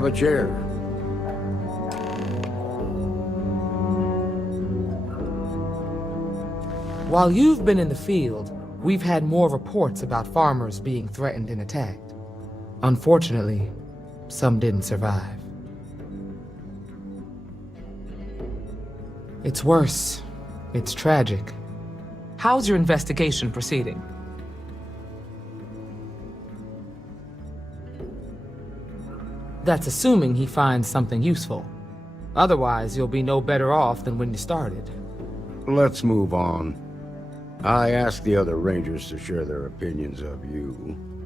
grab a chair. While you've been in the field, we've had more reports about farmers being threatened and attacked. Unfortunately, some didn't survive. It's worse. It's tragic. How's your investigation proceeding? That's assuming he finds something useful. Otherwise, you'll be no better off than when you started. Let's move on. I asked the other Rangers to share their opinions of you,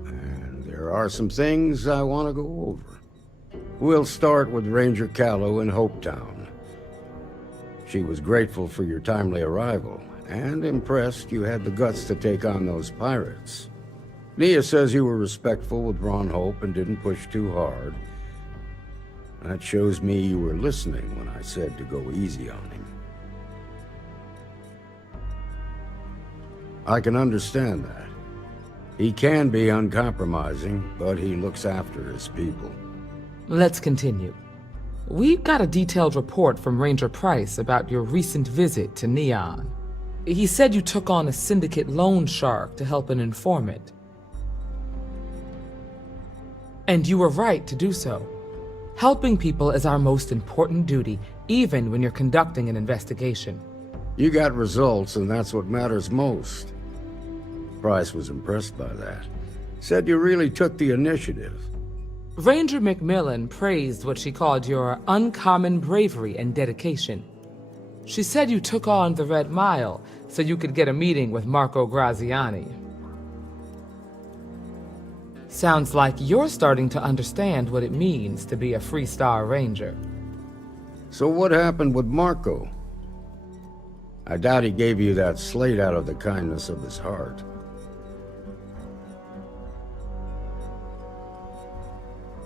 and there are some things I want to go over. We'll start with Ranger Callow in Hopetown. She was grateful for your timely arrival, and impressed you had the guts to take on those pirates. Nia says you were respectful with Ron Hope and didn't push too hard. That shows me you were listening when I said to go easy on him. I can understand that. He can be uncompromising, but he looks after his people. Let's continue. We've got a detailed report from Ranger Price about your recent visit to Neon. He said you took on a syndicate loan shark to help an informant. And you were right to do so. Helping people is our most important duty, even when you're conducting an investigation. You got results, and that's what matters most. Price was impressed by that. Said you really took the initiative. Ranger McMillan praised what she called your uncommon bravery and dedication. She said you took on the Red Mile so you could get a meeting with Marco Graziani. Sounds like you're starting to understand what it means to be a Freestar Ranger. So what happened with Marco? I doubt he gave you that slate out of the kindness of his heart.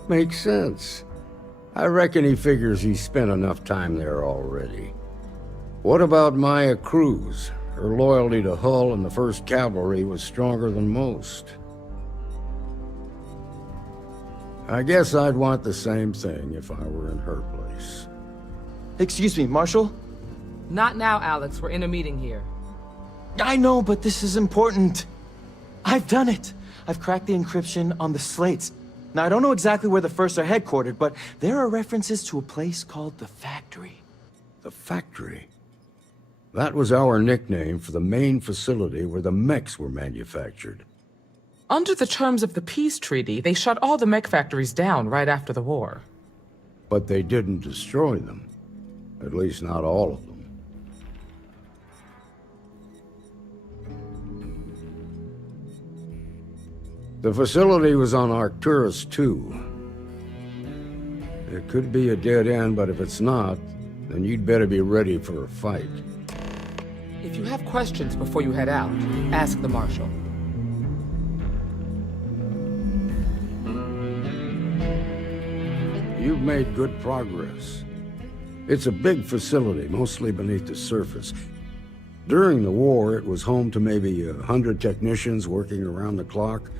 Makes sense. I reckon he figures he spent enough time there already. What about Maya Cruz? Her loyalty to Hull and the 1st Cavalry was stronger than most. I guess I'd want the same thing if I were in her place. Excuse me, Marshal? Not now, Alex. We're in a meeting here. I know, but this is important. I've done it. I've cracked the encryption on the slates. Now, I don't know exactly where the First are headquartered, but there are references to a place called the Factory. The Factory? That was our nickname for the main facility where the mechs were manufactured. Under the terms of the peace treaty, they shut all the mech factories down right after the war. But they didn't destroy them. At least not all of them. The facility was on Arcturus 2. It could be a dead end, but if it's not, then you'd better be ready for a fight. If you have questions before you head out, ask the Marshal. You've made good progress. It's a big facility, mostly beneath the surface. During the war, it was home to maybe 100 technicians working around the clock.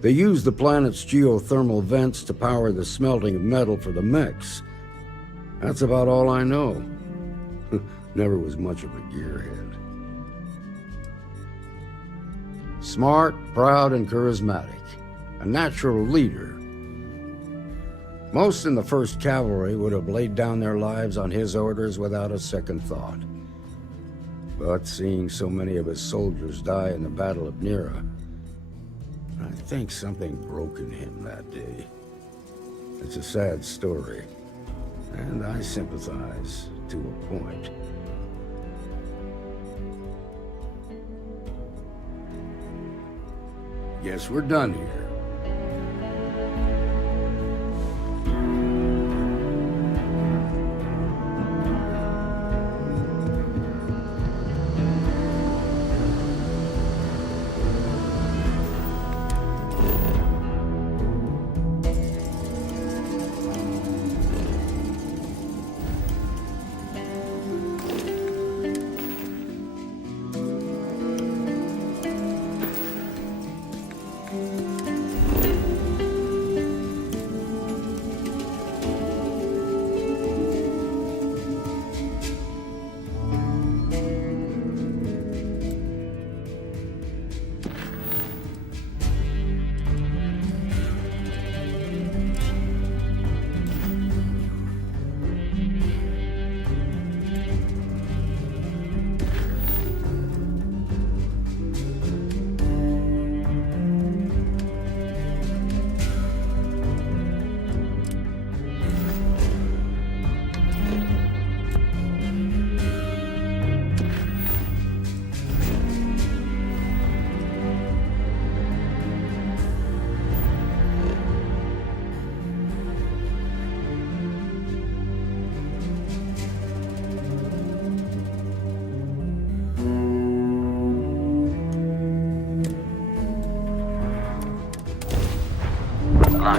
They used the planet's geothermal vents to power the smelting of metal for the mechs. That's about all I know. Never was much of a gearhead. Smart, proud, and charismatic. A natural leader. Most in the 1st Cavalry would have laid down their lives on his orders without a second thought. But seeing so many of his soldiers die in the Battle of Nira, I think something broke in him that day. It's a sad story, and I sympathize to a point. Guess we're done here.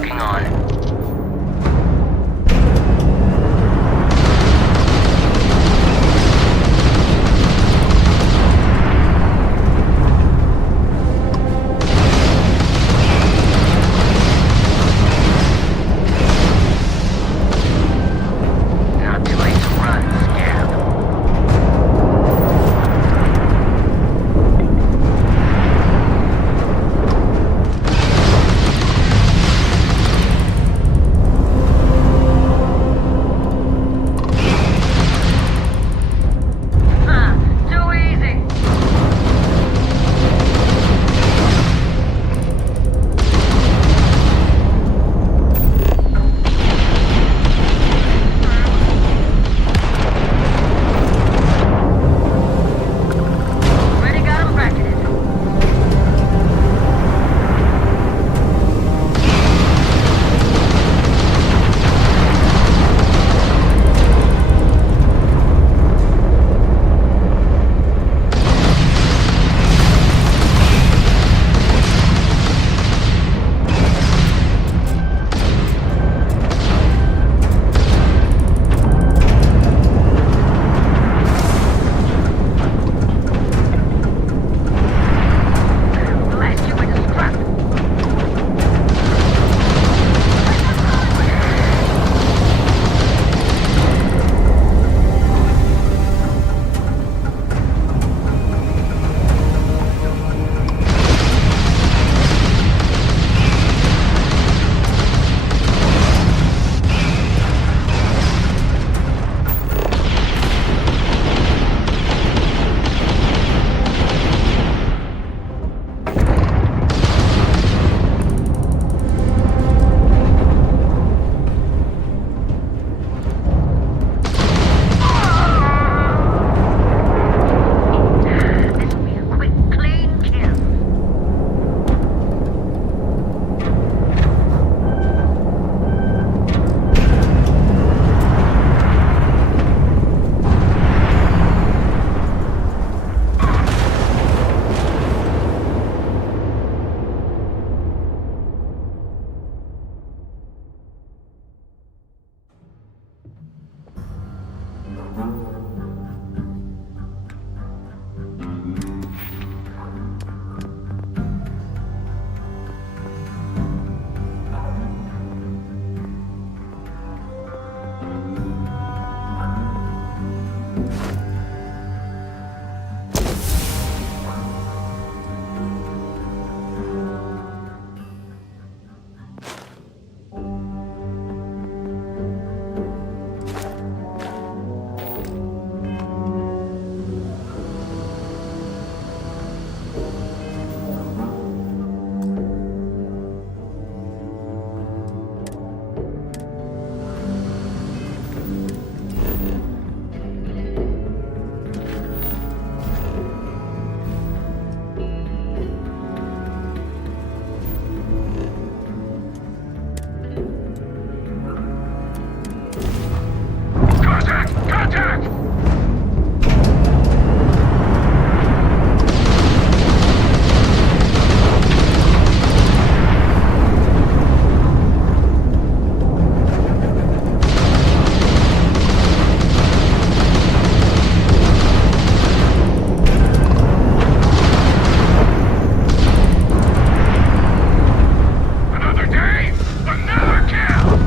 Working on it. Not too late to run, scab. Too easy. Already got him bracketed. Blast you with a strap. This'll be a quick, clean kill. Contact! Contact! Another day, another kill!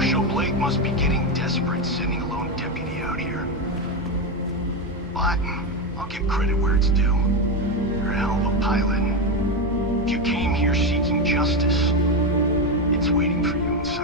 Marshal Blake must be getting desperate sending a lone deputy out here. But I'll give credit where it's due. You're a hell of a pilot. If you came here seeking justice, it's waiting for you inside.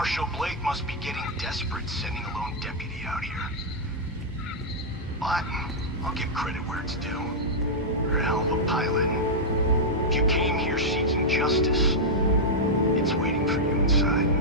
Marshal Blake must be getting desperate sending a lone deputy out here. But I'll give credit where it's due. You're a hell of a pilot. If you came here seeking justice, it's waiting for you inside.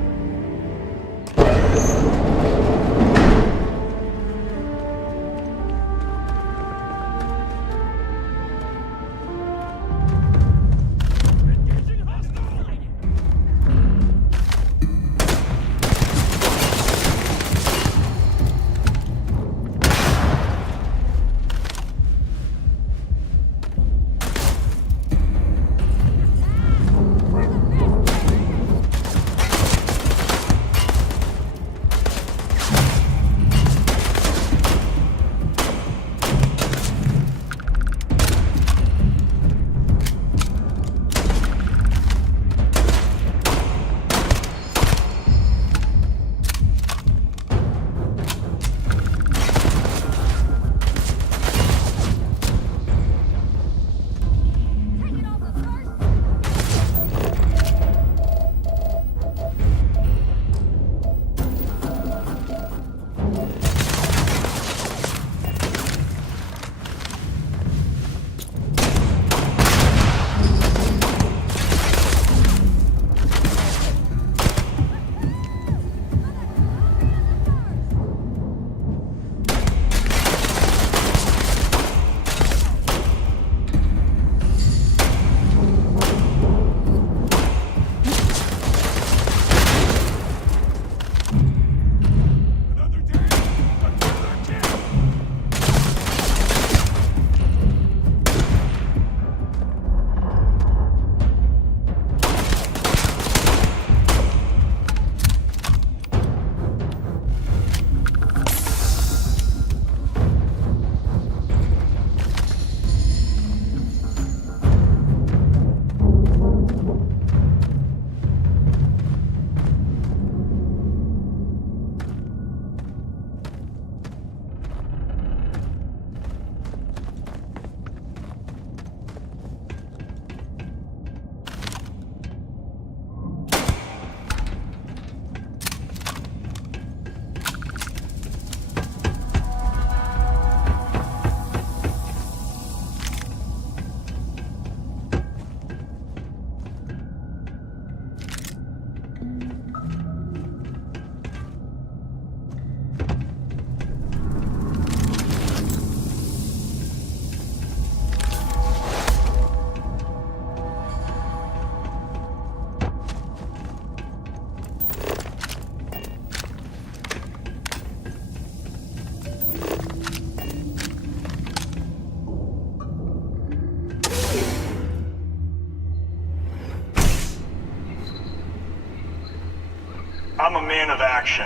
I'm a man of action.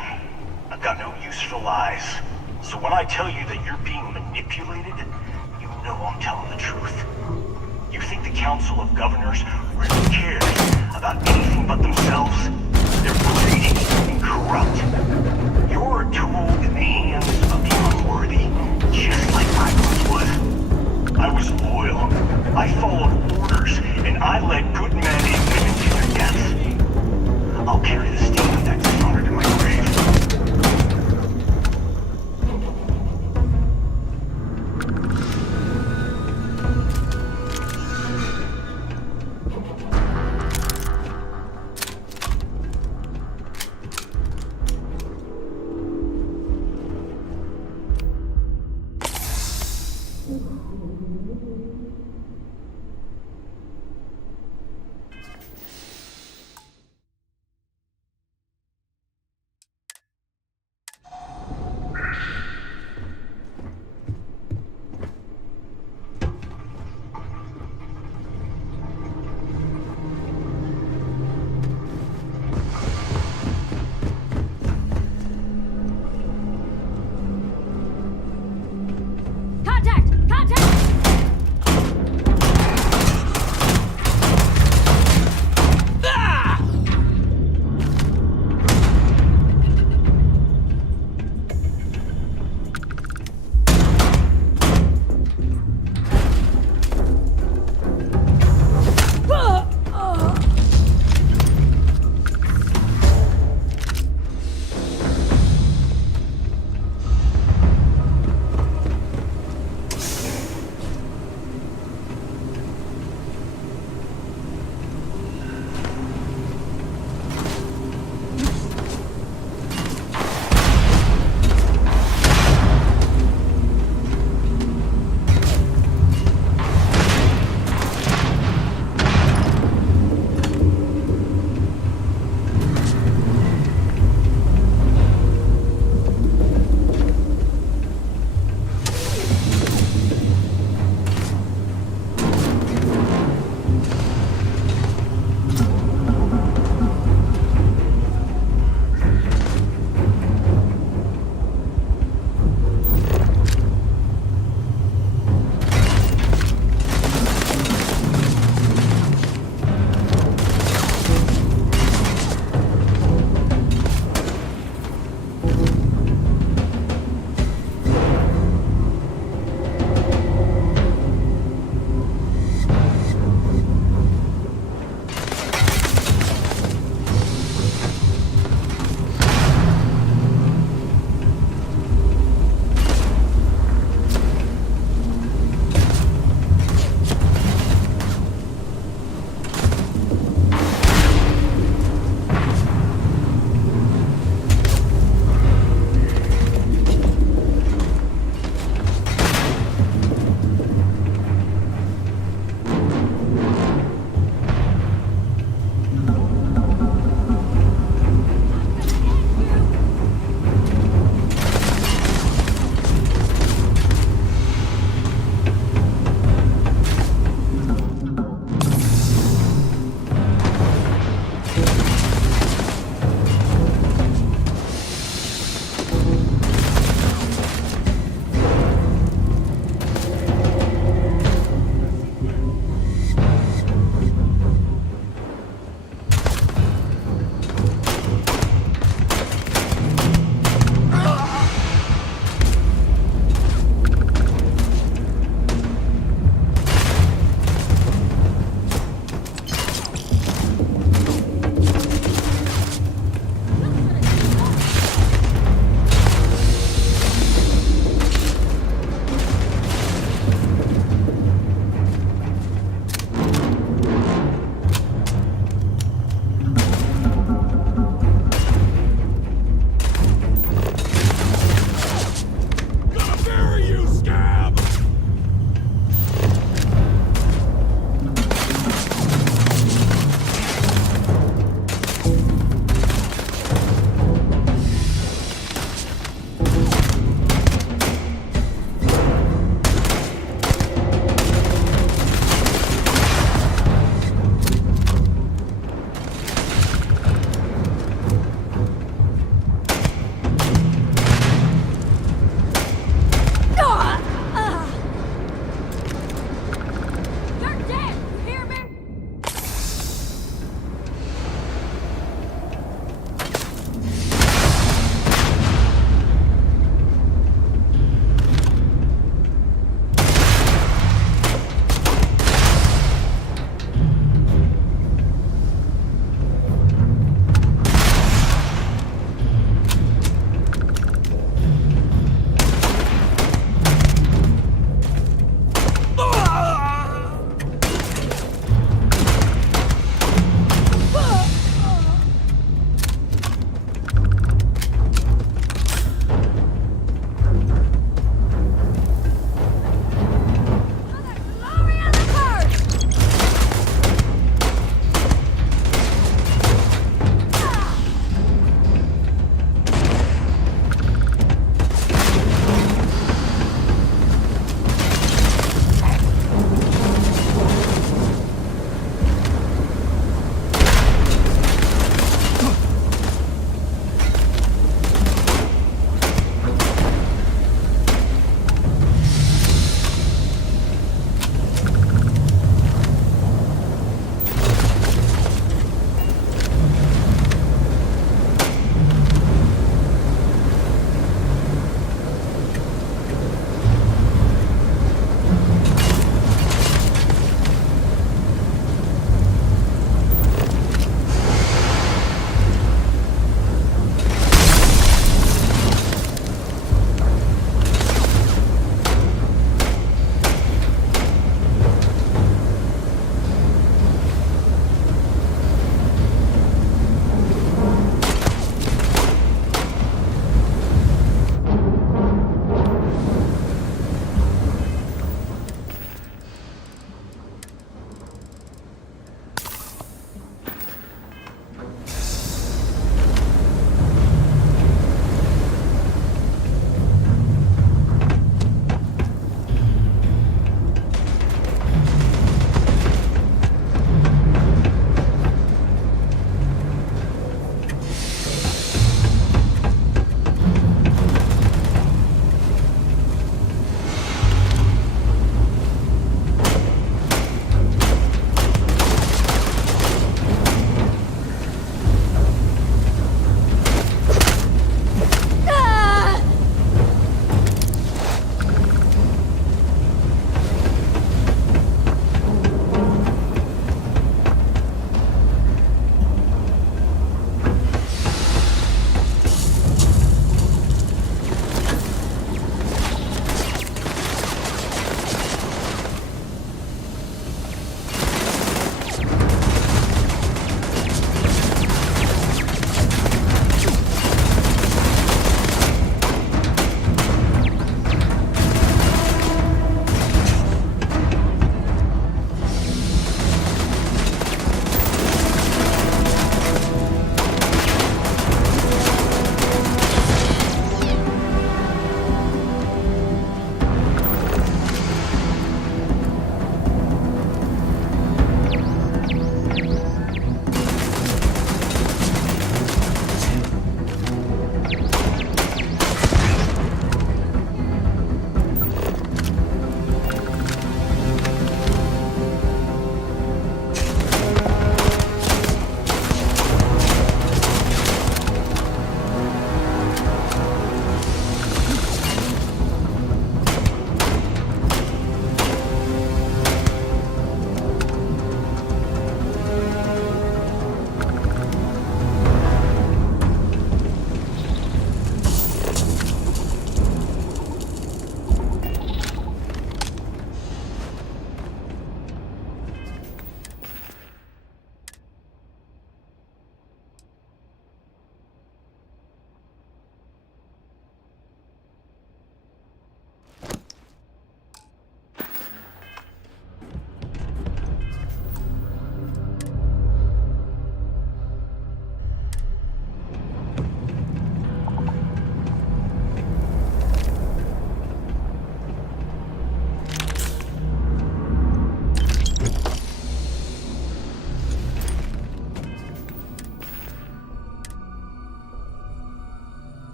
I've got no use for lies. So when I tell you that you're being manipulated, you know I'm telling the truth. You think the Council of Governors really cares about anything but themselves? They're greedy and corrupt. You're a tool in the hands of the unworthy, just like I once was. I was loyal. I followed orders, and I led good men and women to their deaths. I'll carry the stain of that dishonor to my grave.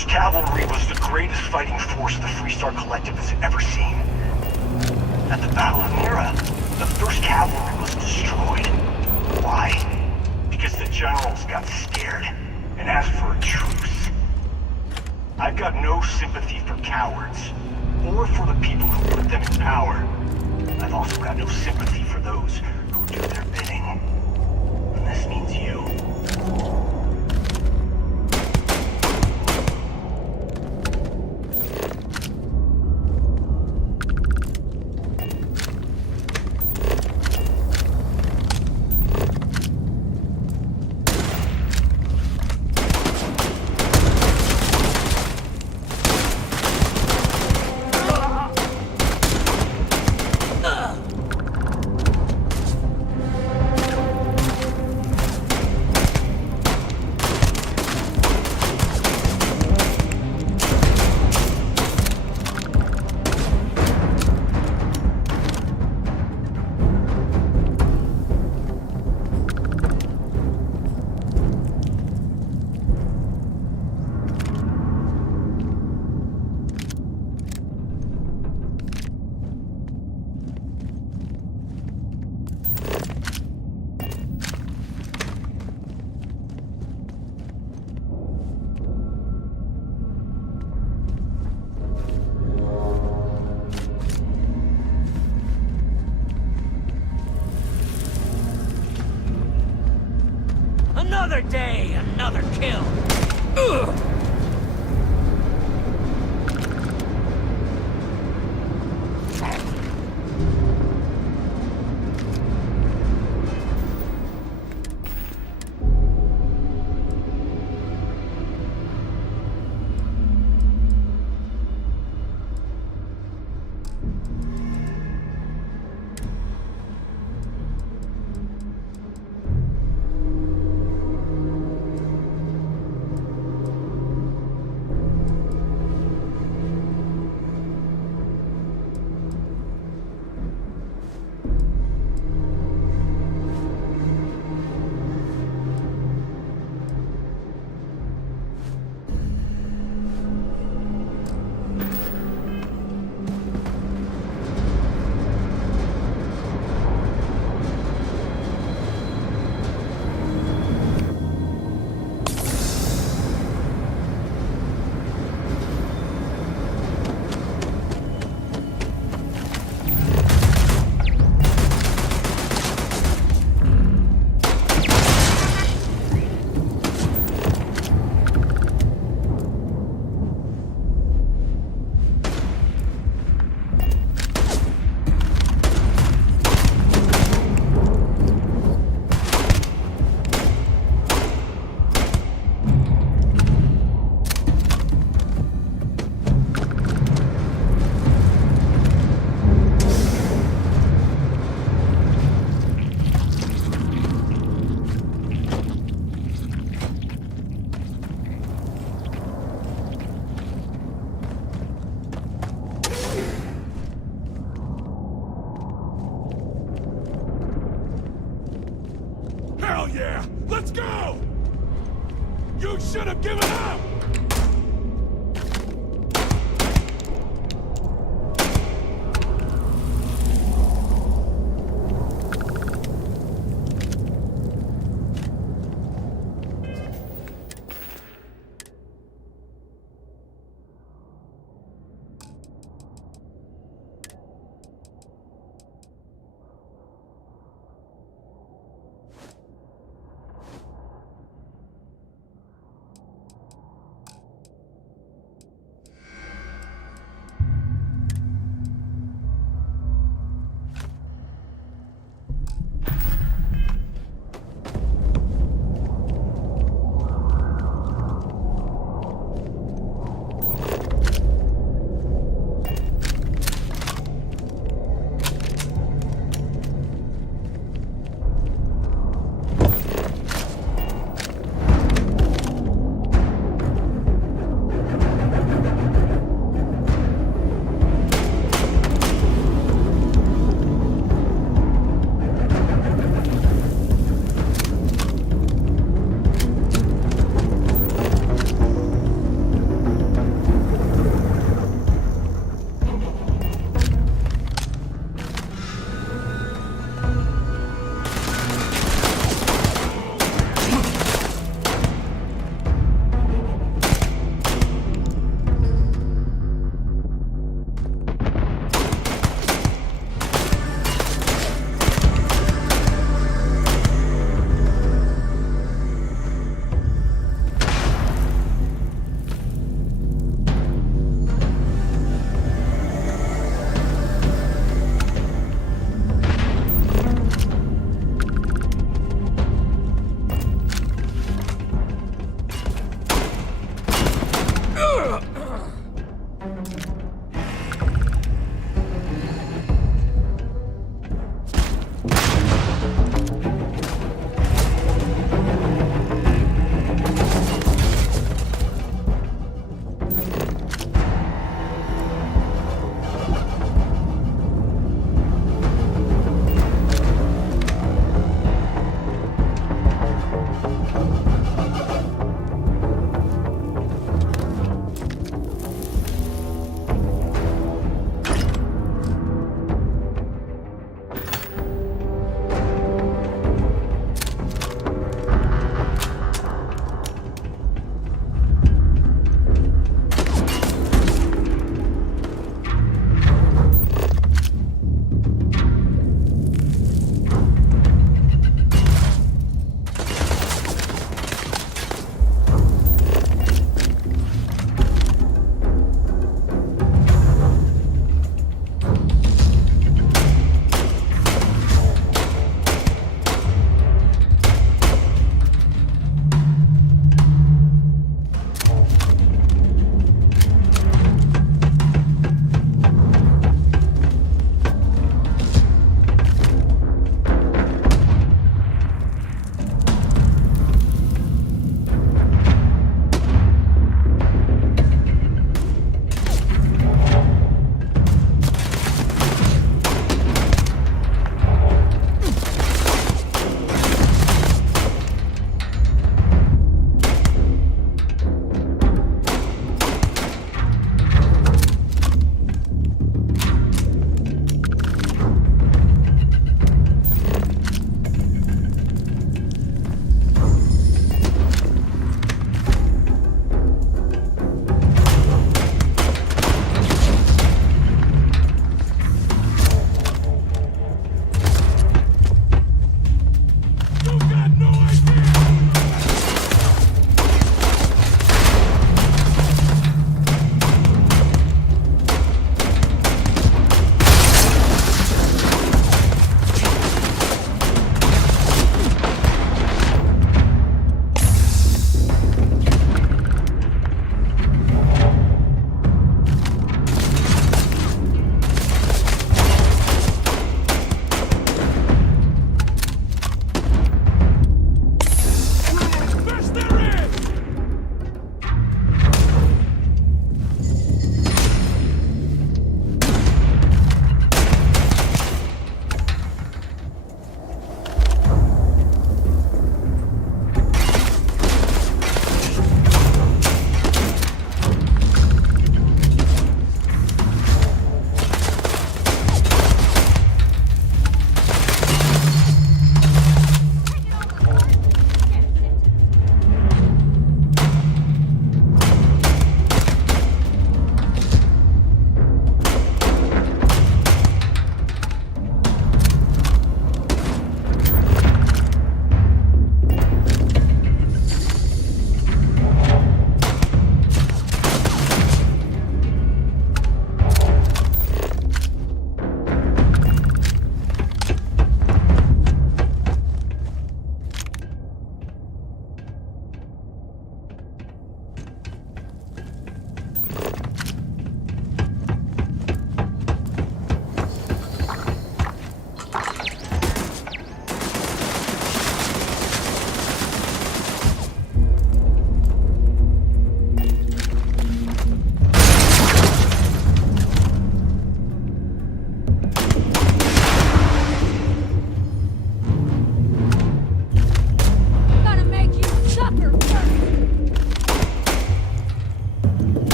1st Cavalry was the greatest fighting force the Freestar Collective has ever seen. At the Battle of Mira, the 1st Cavalry was destroyed. Why? Because the generals got scared and asked for a truce. I've got no sympathy for cowards, or for the people who put them in power. I've also got no sympathy for those who do their bidding. And this means you. Another day, another kill. Ugh. Hell yeah! Let's go! You should have given up!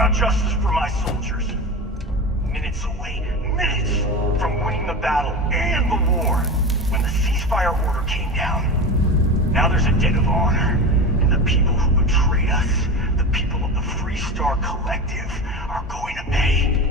about justice for my soldiers. Minutes away, minutes from winning the battle and the war, when the ceasefire order came down. Now there's a debt of honor, and the people who betrayed us, the people of the Freestar Collective, are going to pay.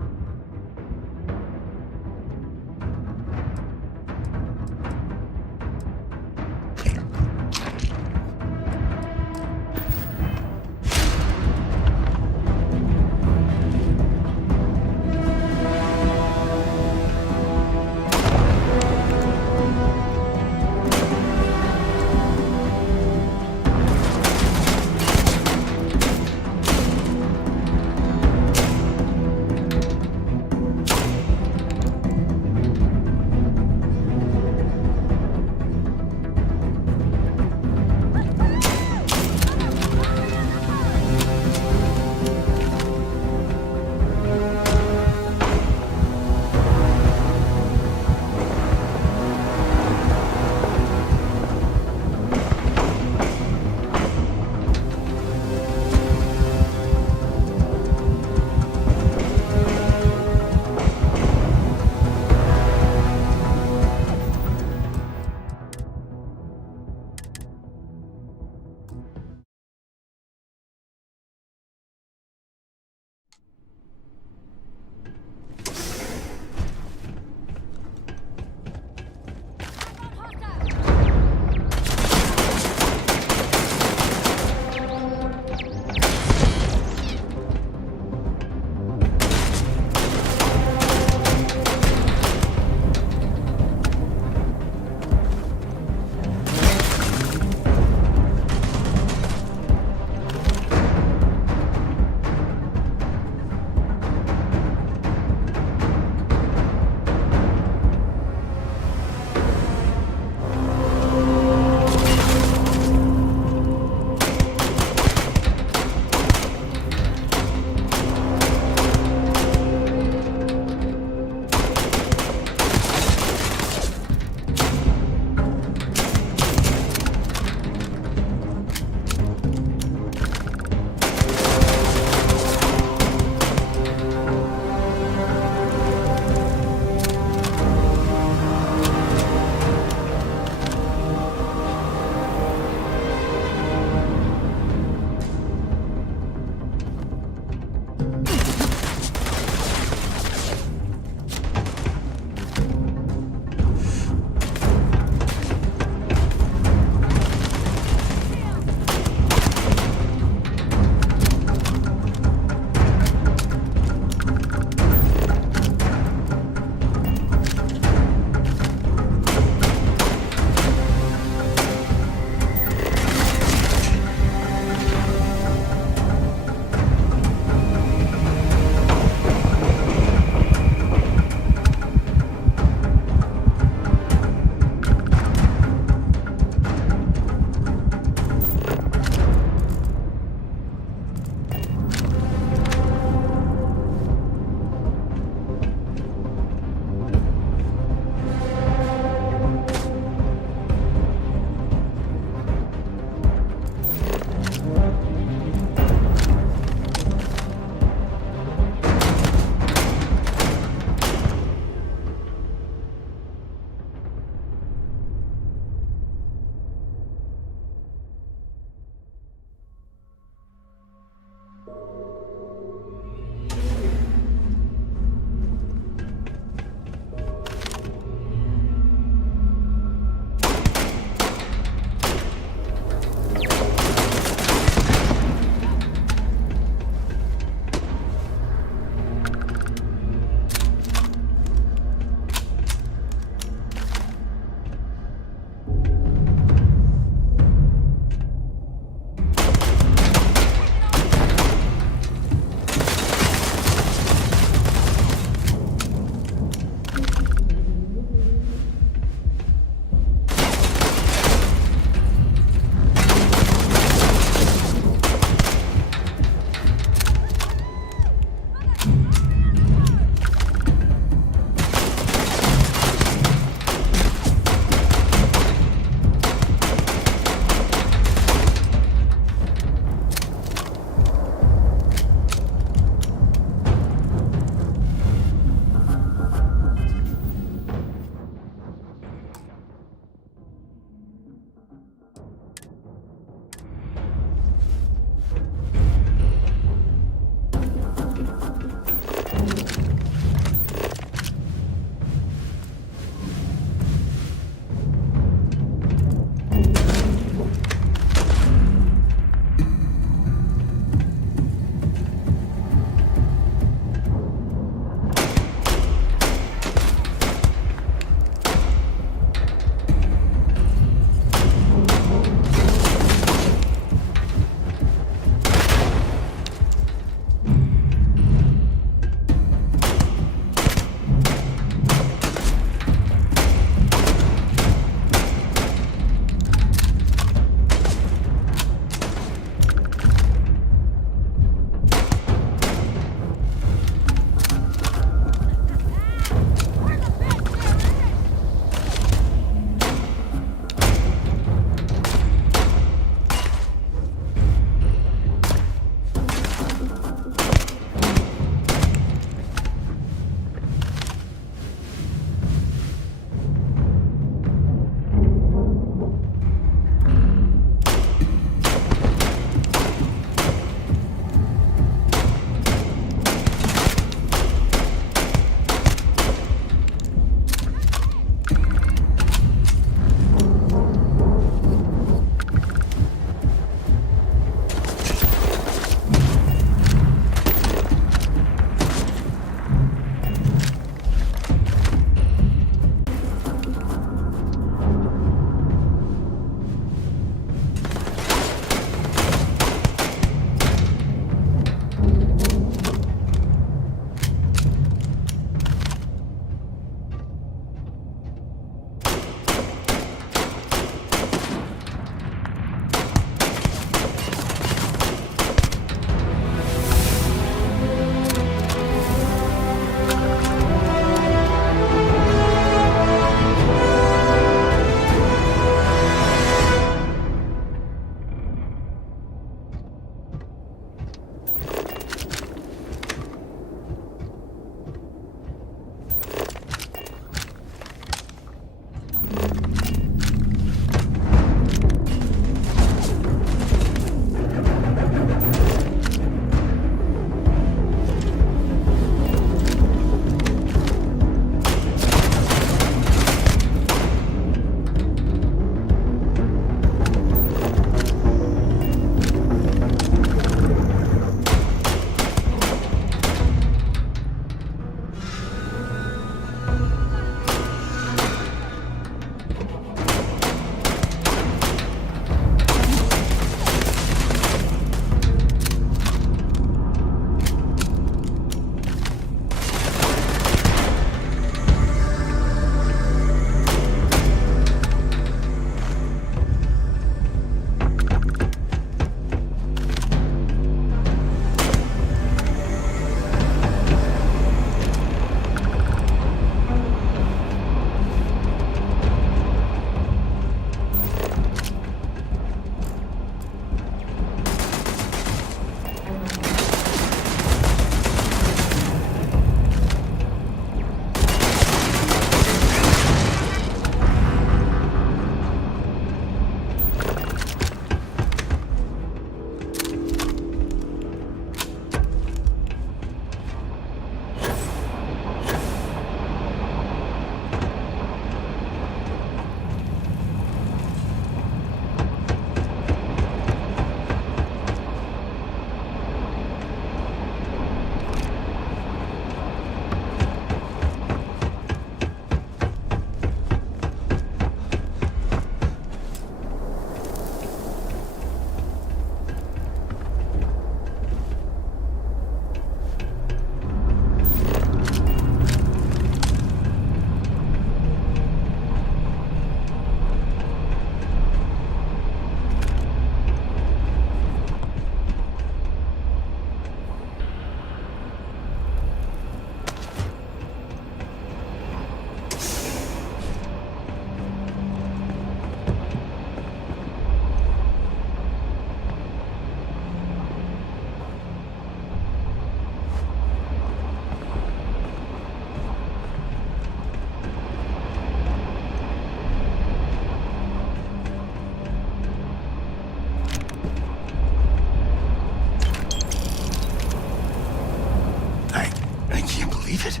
believe it?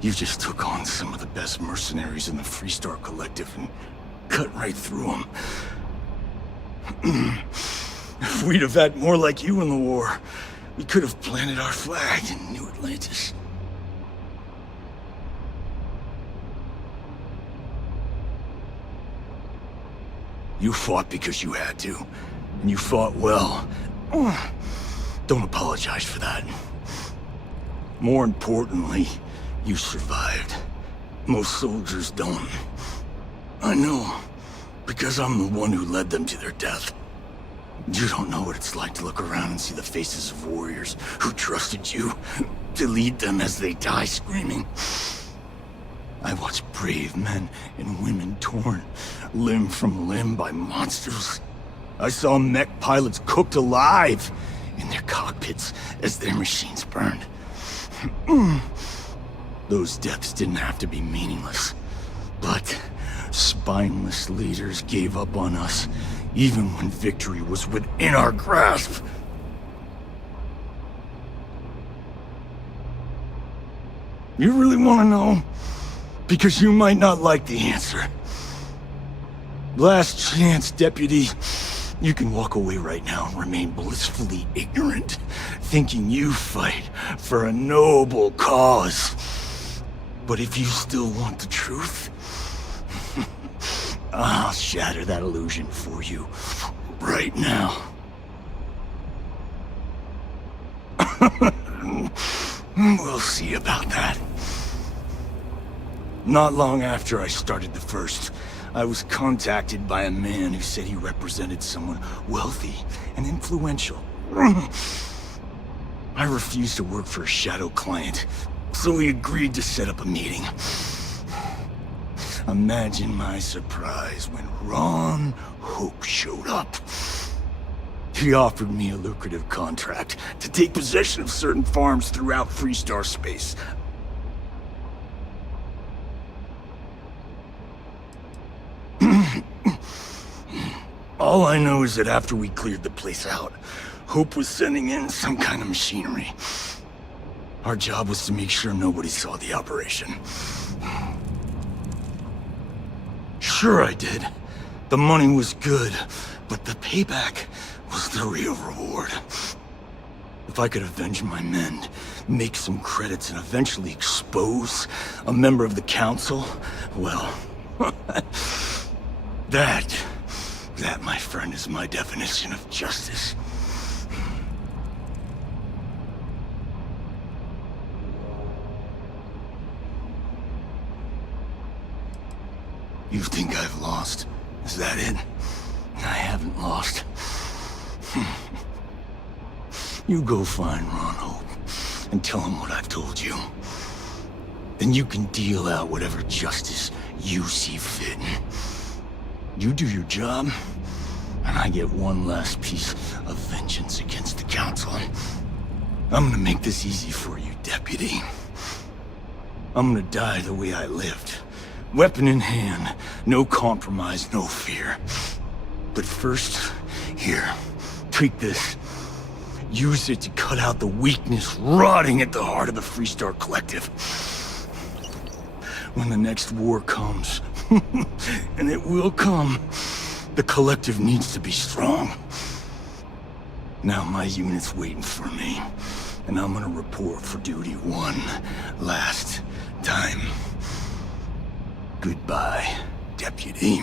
You just took on some of the best mercenaries in the Freestar Collective and cut right through them. If we'd have had more like you in the war, we could have planted our flag in New Atlantis. You fought because you had to, and you fought well. Don't apologize for that. More importantly, you survived. Most soldiers don't. I know, because I'm the one who led them to their death. You don't know what it's like to look around and see the faces of warriors who trusted you to lead them as they die screaming. I watched brave men and women torn limb from limb by monsters. I saw mech pilots cooked alive in their cockpits as their machines burned. Those deaths didn't have to be meaningless, but spineless leaders gave up on us even when victory was within our grasp. You really want to know? Because you might not like the answer. Last chance, Deputy. You can walk away right now and remain blissfully ignorant, thinking you fight for a noble cause. But if you still want the truth, I'll shatter that illusion for you right now. We'll see about that. Not long after I started the First, I was contacted by a man who said he represented someone wealthy and influential. I refused to work for a shadow client, so he agreed to set up a meeting. Imagine my surprise when Ron Hope showed up. He offered me a lucrative contract to take possession of certain farms throughout Freestar space. All I know is that after we cleared the place out, Hope was sending in some kind of machinery. Our job was to make sure nobody saw the operation. Sure I did. The money was good, but the payback was the real reward. If I could avenge my men, make some credits, and eventually expose a member of the council, well, that, my friend, is my definition of justice. You think I've lost? Is that it? I haven't lost. You go find Ron Hope and tell him what I've told you. Then you can deal out whatever justice you see fit. You do your job, and I get one last piece of vengeance against the Council. I'm gonna make this easy for you, Deputy. I'm gonna die the way I lived. Weapon in hand, no compromise, no fear. But first, here, take this. Use it to cut out the weakness rotting at the heart of the Freestar Collective. When the next war comes, and it will come, the Collective needs to be strong. Now my unit's waiting for me, and I'm gonna report for duty one last time. Goodbye, Deputy.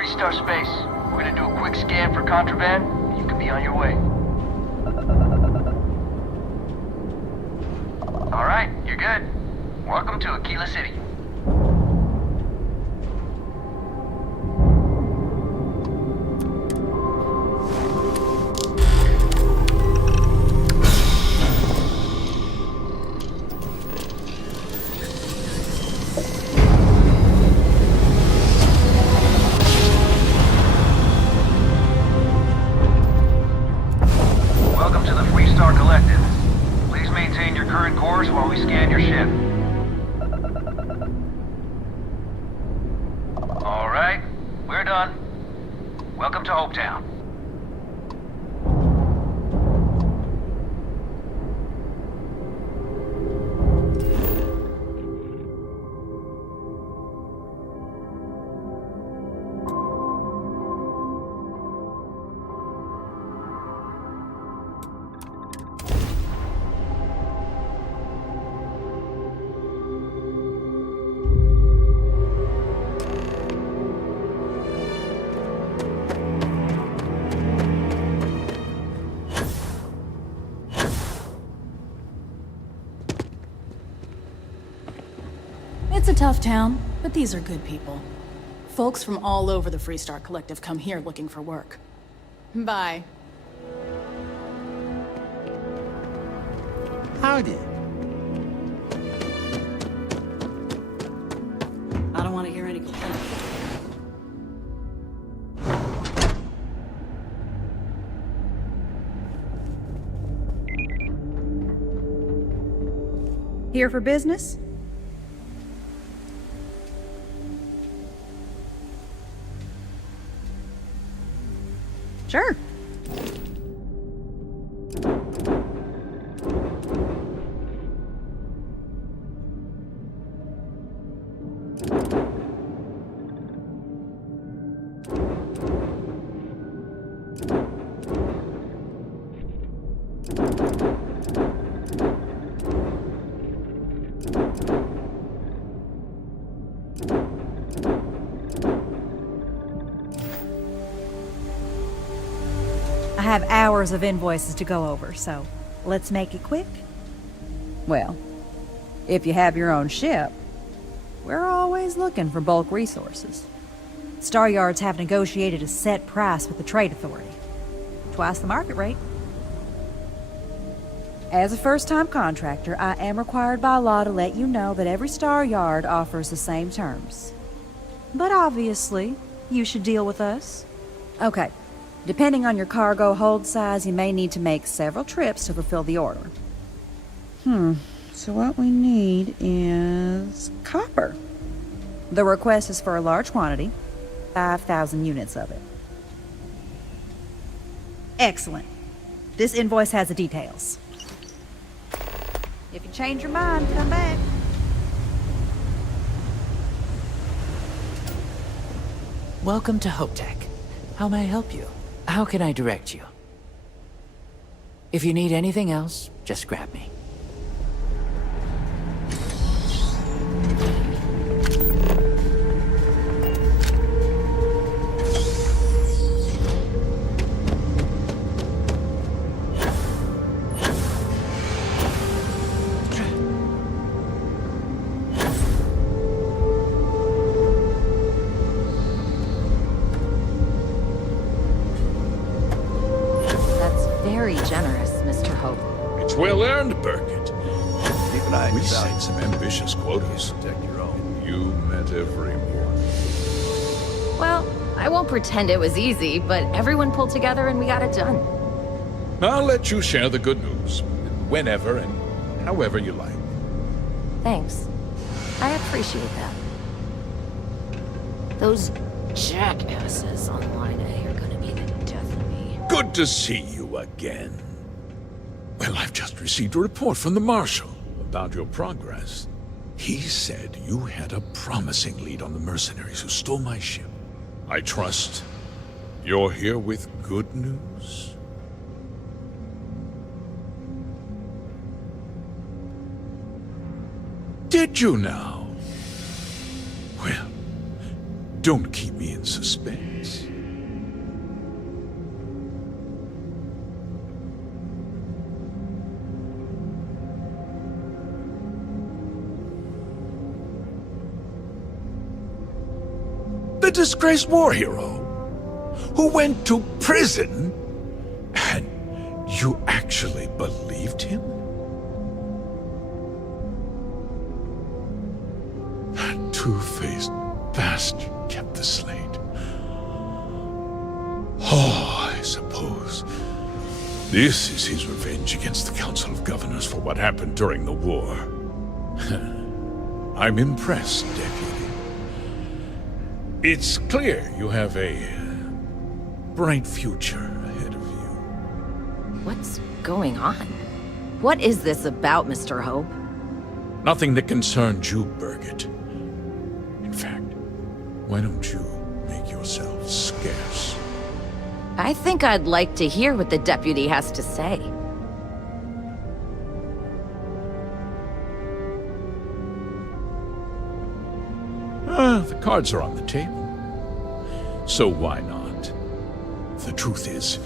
3-star space. We're gonna do a quick scan for contraband, and you can be on your way. Alright, you're good. Welcome to Aquila City. Welcome to the Freestar Collective. Please maintain your current course while we scan your ship. All right, we're done. Welcome to Hopetown. It's a tough town, but these are good people. Folks from all over the Freestar Collective come here looking for work. Bye. Howdy. I don't want to hear any complaints. Here for business? Sure. I have hours of invoices to go over, so let's make it quick. Well, if you have your own ship, we're always looking for bulk resources. Star Yards have negotiated a set price with the Trade Authority. Twice the market rate. As a first-time contractor, I am required by law to let you know that every Star Yard offers the same terms. But obviously, you should deal with us. Okay. Depending on your cargo hold size, you may need to make several trips to fulfill the order. So what we need is copper. The request is for a large quantity, 5,000 units of it. Excellent. This invoice has the details. If you change your mind, come back. Welcome to HopeTech. How may I help you? How can I direct you? If you need anything else, just grab me. Well earned, Burkett. Keep an eye on We yourself. set some ambitious quotas. Protect your own. You met everyone. Well, I won't pretend it was easy, but everyone pulled together and we got it done. I'll let you share the good news. Whenever and however you like. Thanks. I appreciate that. Those jackasses on Line A are gonna be the death of me. Good to see you again. Well, I've just received a report from the Marshal about your progress. He said you had a promising lead on the mercenaries who stole my ship. I trust you're here with good news? Did you now? Well, Don't keep me in suspense. The disgraced war hero who went to prison, and you actually believed him? That two-faced bastard kept the slate. Oh, I suppose this is his revenge against the Council of Governors for what happened during the war. I'm impressed, Deputy. It's clear you have a bright future ahead of you. What's going on? What is this about, Mr. Hope? Nothing that concerns you, Birgit. In fact, why don't you make yourself scarce? I think I'd like to hear what the deputy has to say. The cards are on the table. So why not? The truth is,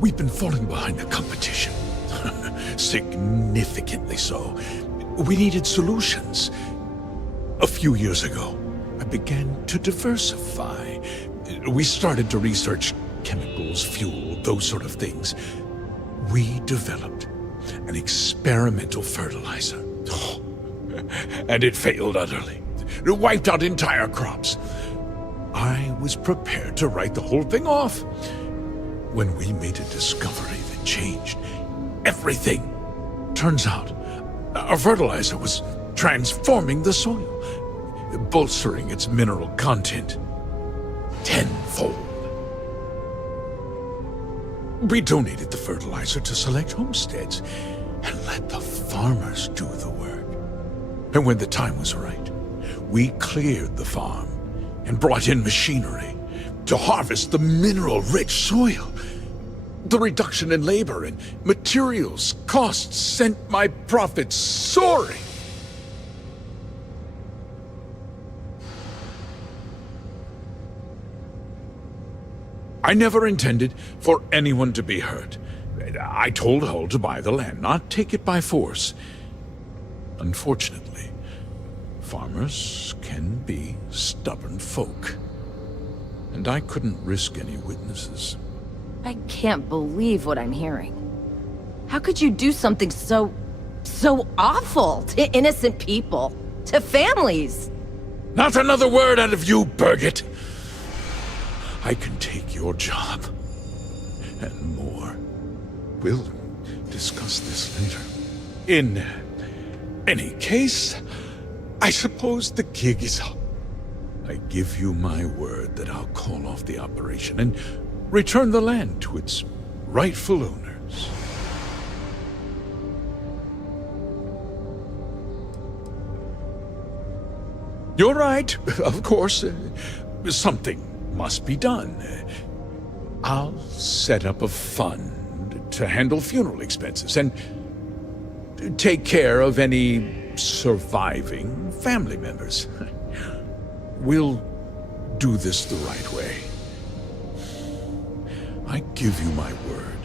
we've been falling behind the competition. Significantly so. We needed solutions. A few years ago, I began to diversify. We started to research chemicals, fuel, those sort of things. We developed an experimental fertilizer. And it failed utterly. It wiped out entire crops. I was prepared to write the whole thing off when we made a discovery that changed everything. Turns out, our fertilizer was transforming the soil, bolstering its mineral content tenfold. We donated the fertilizer to select homesteads and let the farmers do the work. And when the time was right, we cleared the farm and brought in machinery to harvest the mineral-rich soil. The reduction in labor and materials costs sent my profits soaring. I never intended for anyone to be hurt. I told Hull to buy the land, not take it by force. Unfortunately, farmers can be stubborn folk, and I couldn't risk any witnesses. I can't believe what I'm hearing. How could you do something so awful to innocent people, to families? Not another word out of you, Birgit! I can take your job, and more. We'll discuss this later. In any case, I suppose the gig is up. I give you my word that I'll call off the operation and return the land to its rightful owners. You're right, of course. Something must be done. I'll set up a fund to handle funeral expenses and take care of any surviving family members. We'll do this the right way. I give you my word.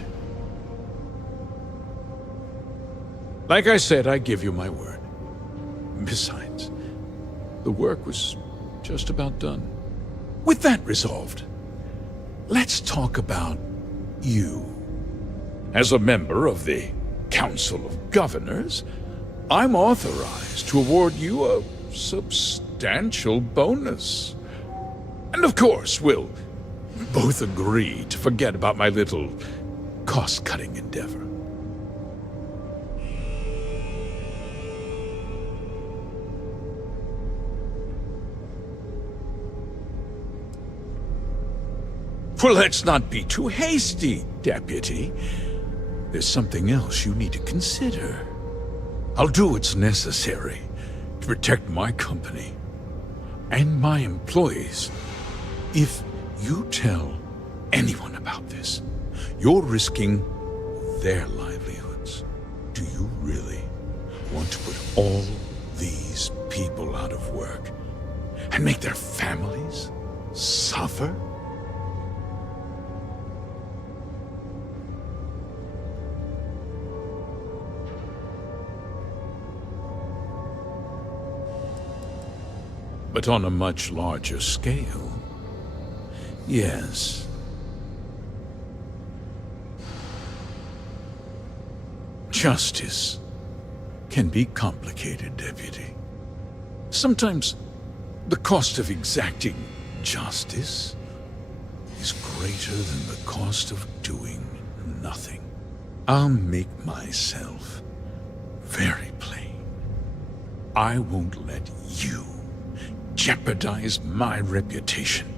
Like I said, I give you my word. Besides, the work was just about done. With that resolved, let's talk about you. As a member of the Council of Governors, I'm authorized to award you a substantial bonus. And of course, we'll both agree to forget about my little cost-cutting endeavor. Well, let's not be too hasty, Deputy. There's something else you need to consider. I'll do what's necessary to protect my company and my employees. If you tell anyone about this, you're risking their livelihoods. Do you really want to put all these people out of work and make their families Suffer? But on a much larger scale, yes. Justice can be complicated, Deputy. Sometimes the cost of exacting justice is greater than the cost of doing nothing. I'll make myself very plain. I won't let you jeopardize my reputation,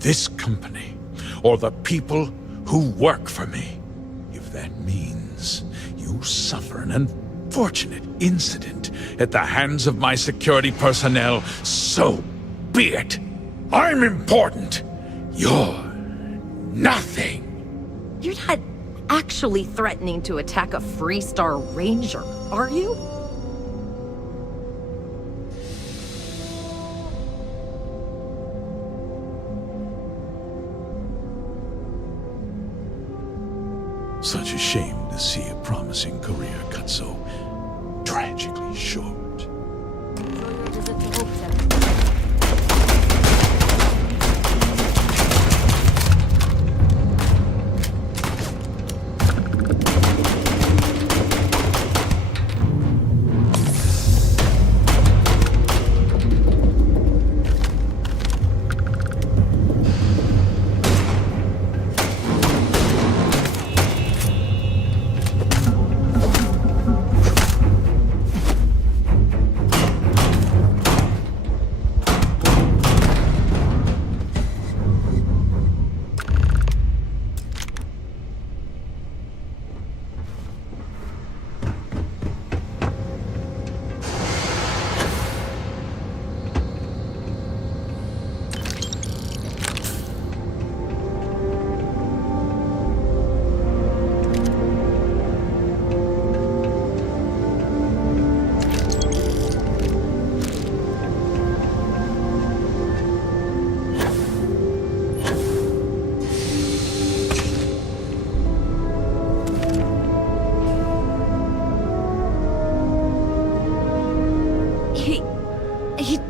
this company, or the people who work for me. If that means you suffer an unfortunate incident at the hands of my security personnel, so be it. I'm important. You're nothing. You're not actually threatening to attack a Freestar Ranger, are you? Such a shame to see a promising career cut so tragically short.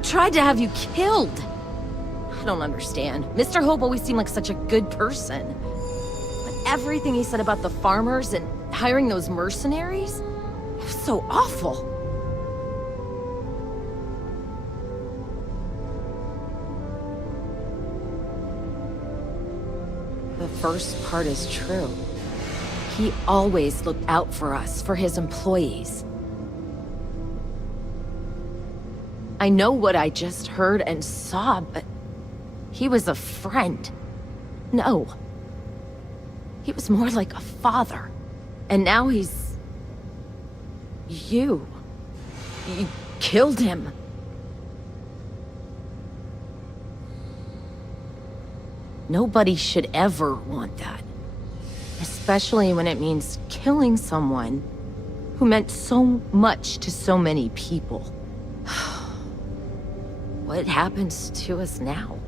Tried to have you killed. I don't understand. Mr. Hope always seemed like such a good person. But everything he said about the farmers and hiring those mercenaries, it was so awful. The first part is true. He always looked out for us, for his employees. I know what I just heard and saw, but he was a friend. No. He was more like a father. And now he's... You killed him. Nobody should ever want that. Especially when it means killing someone who meant so much to so many people. What happens to us now?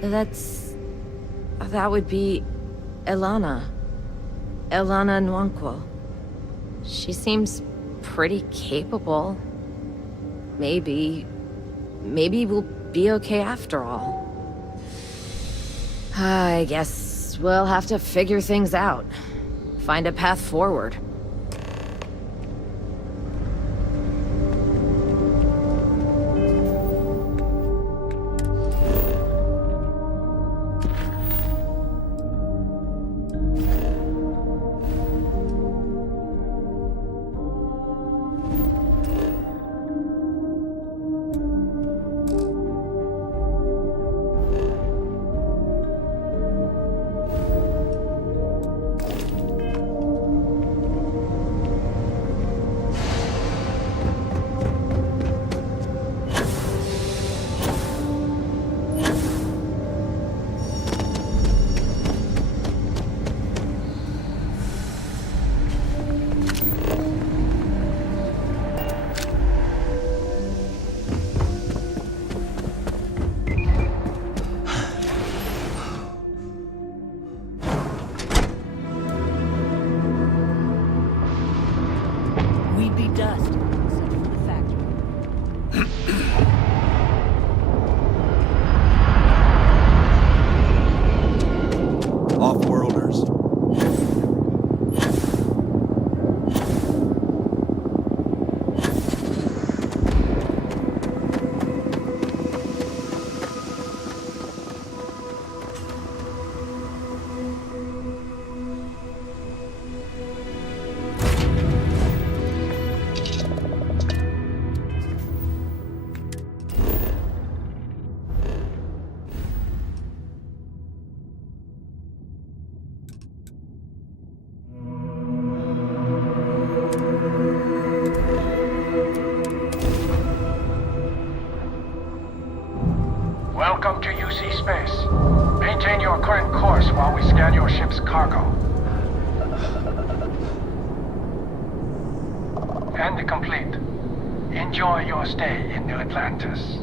That would be Elana. Elana Nwankwo. She seems pretty capable. Maybe we'll be okay after all. I guess we'll have to figure things out. Find a path forward. dust, except for the factory. Off-worlders. Welcome to UC Space. Maintain your current course while we scan your ship's cargo. And complete. Enjoy your stay in New Atlantis.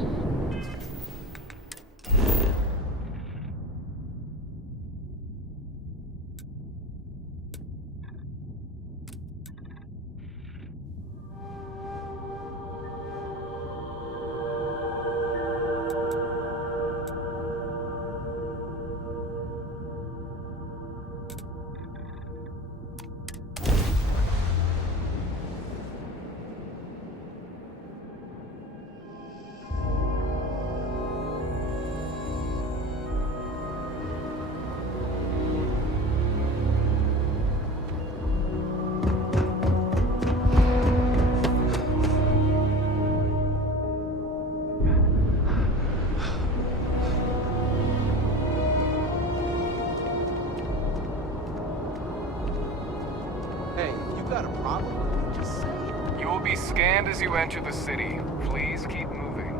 Hey, you got a problem? Just say it. You will be scanned as you enter the city. Please keep moving.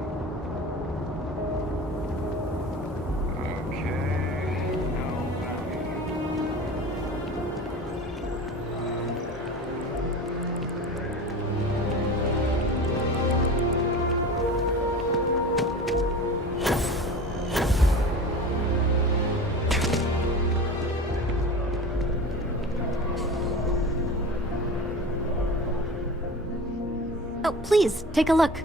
Okay. No bounty. Oh, please, take a look.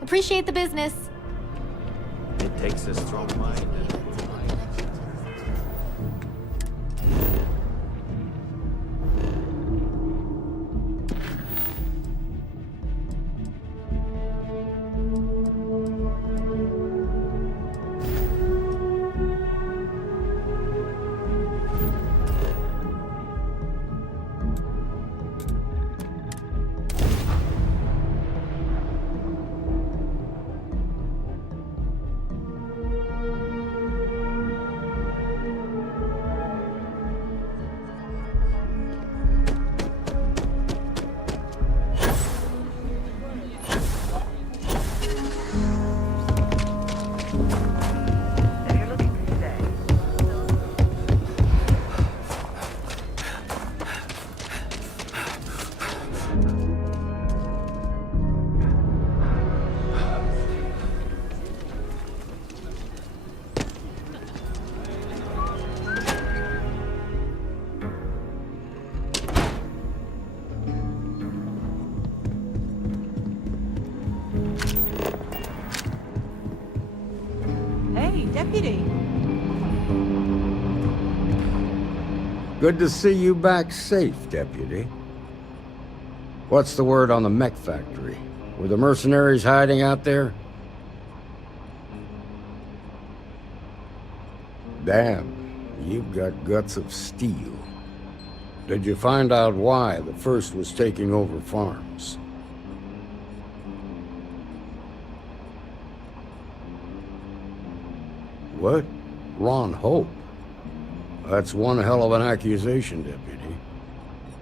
Appreciate the business. It takes a strong mind. Hey, Deputy. Good to see you back safe, Deputy. What's the word on the mech factory? Were the mercenaries hiding out there? Damn, you've got guts of steel. Did you find out why the first was taking over farms? What? Ron Hope? That's one hell of an accusation, Deputy.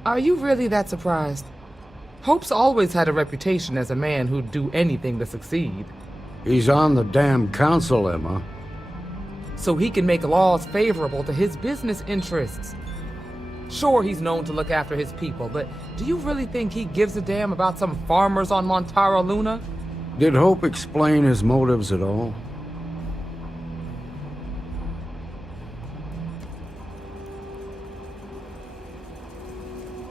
Are you really that surprised? Hope's always had a reputation as a man who'd do anything to succeed. He's on the damn council, Emma. So he can make laws favorable to his business interests. Sure, he's known to look after his people, but do you really think he gives a damn about some farmers on Montara Luna? Did Hope explain his motives at all?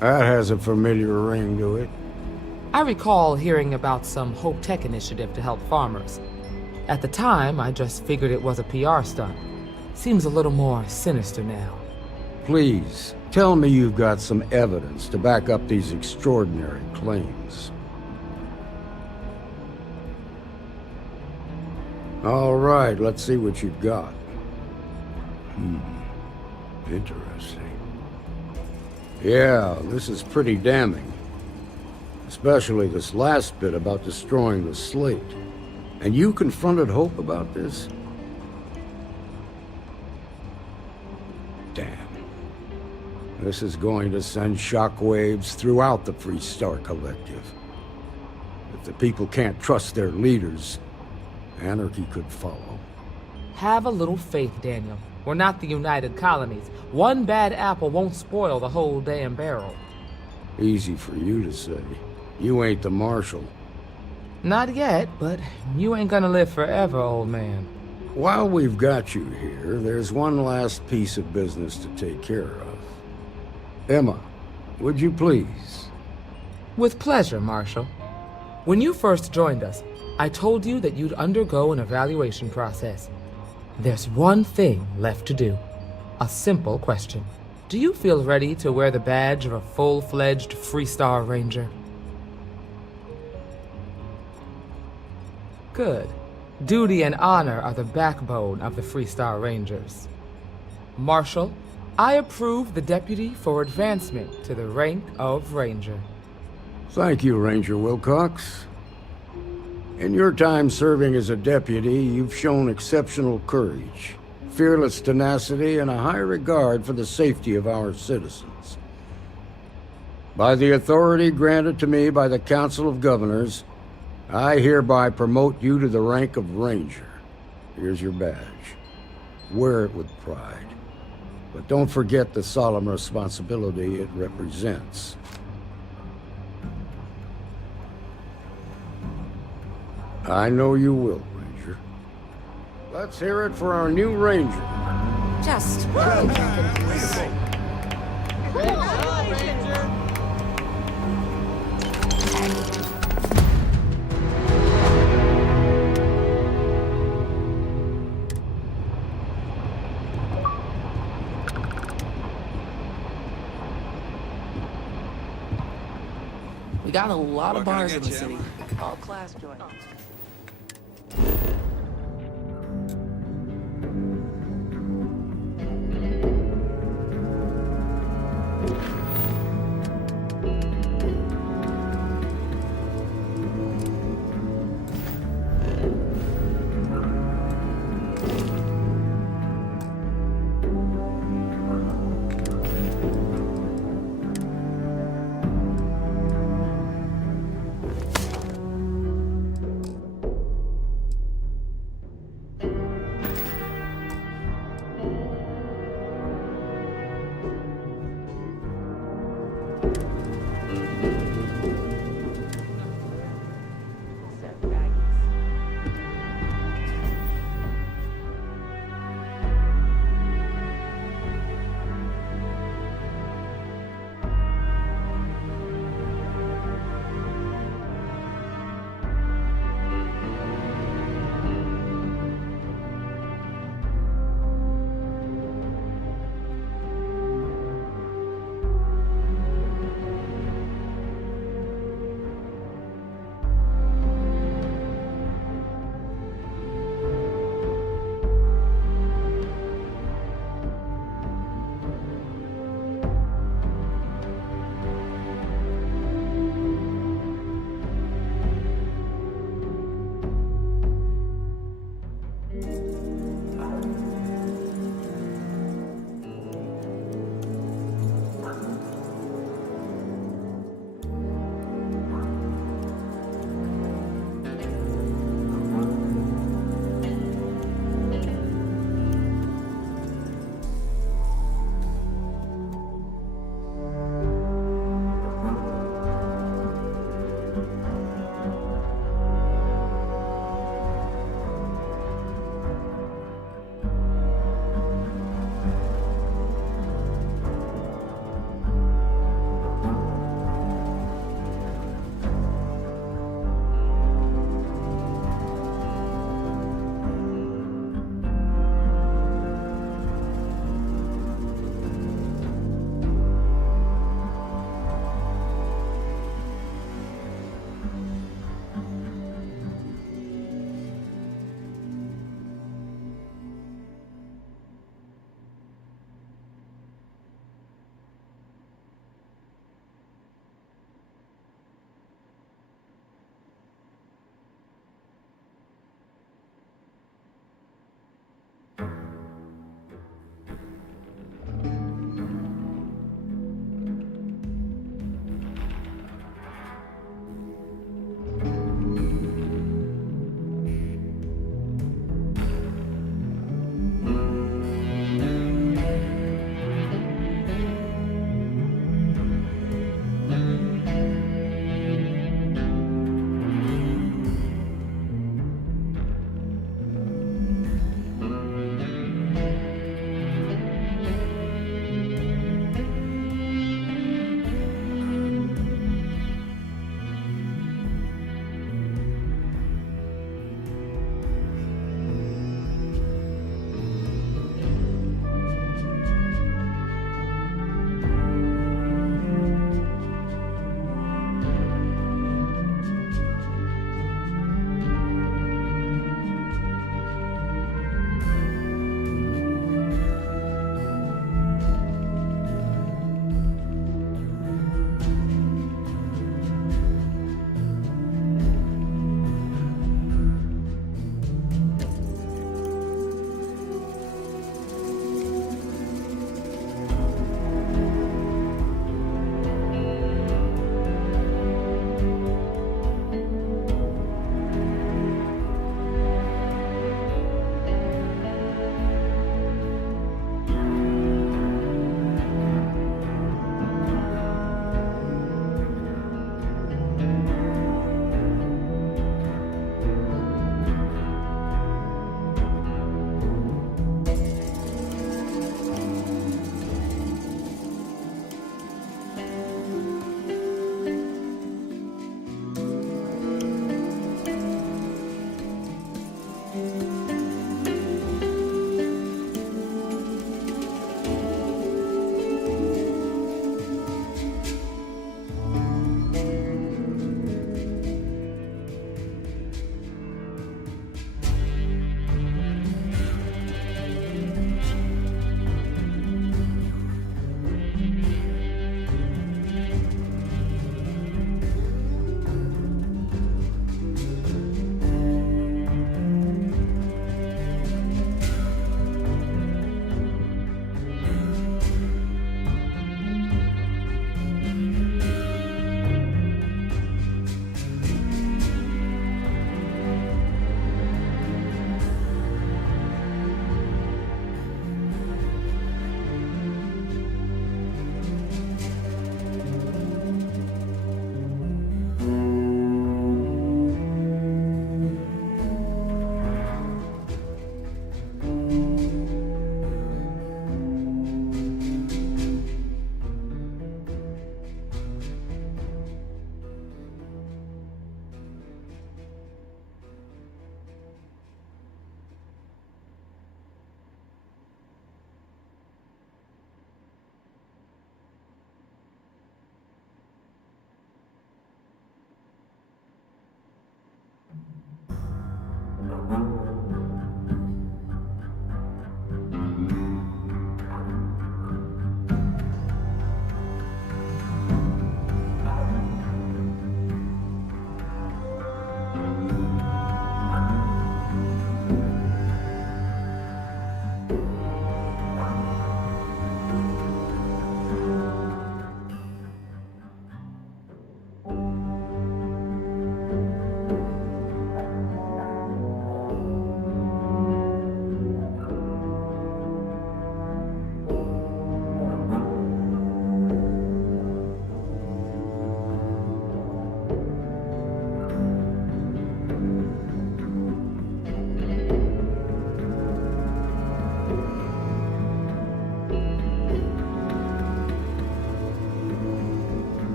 That has a familiar ring to it. I recall hearing about some Hope Tech initiative to help farmers. At the time, I just figured it was a PR stunt. Seems a little more sinister now. Please, tell me you've got some evidence to back up these extraordinary claims. All right, let's see what you've got. Interesting. Yeah, this is pretty damning. Especially this last bit about destroying the slate. And you confronted Hope about this? Damn. This is going to send shockwaves throughout the Freestar Collective. If the people can't trust their leaders, anarchy could follow. Have a little faith, Daniel. We're not the United Colonies. One bad apple won't spoil the whole damn barrel. Easy for you to say. You ain't the Marshal. Not yet, but you ain't gonna live forever, old man. While we've got you here, there's one last piece of business to take care of. Emma, would you please? With pleasure, Marshal. When you first joined us, I told you that you'd undergo an evaluation process. There's one thing left to do. A simple question. Do you feel ready to wear the badge of a full-fledged Freestar Ranger? Good. Duty and honor are the backbone of the Freestar Rangers. Marshal, I approve the deputy for advancement to the rank of Ranger. Thank you, Ranger Wilcox. In your time serving as a deputy, you've shown exceptional courage, fearless tenacity, and a high regard for the safety of our citizens. By the authority granted to me by the Council of Governors, I hereby promote you to the rank of Ranger. Here's your badge. Wear it with pride. But don't forget the solemn responsibility it represents. I know you will, Ranger. Let's hear it for our new Ranger. Just got a lot of bars in the city. All class joints.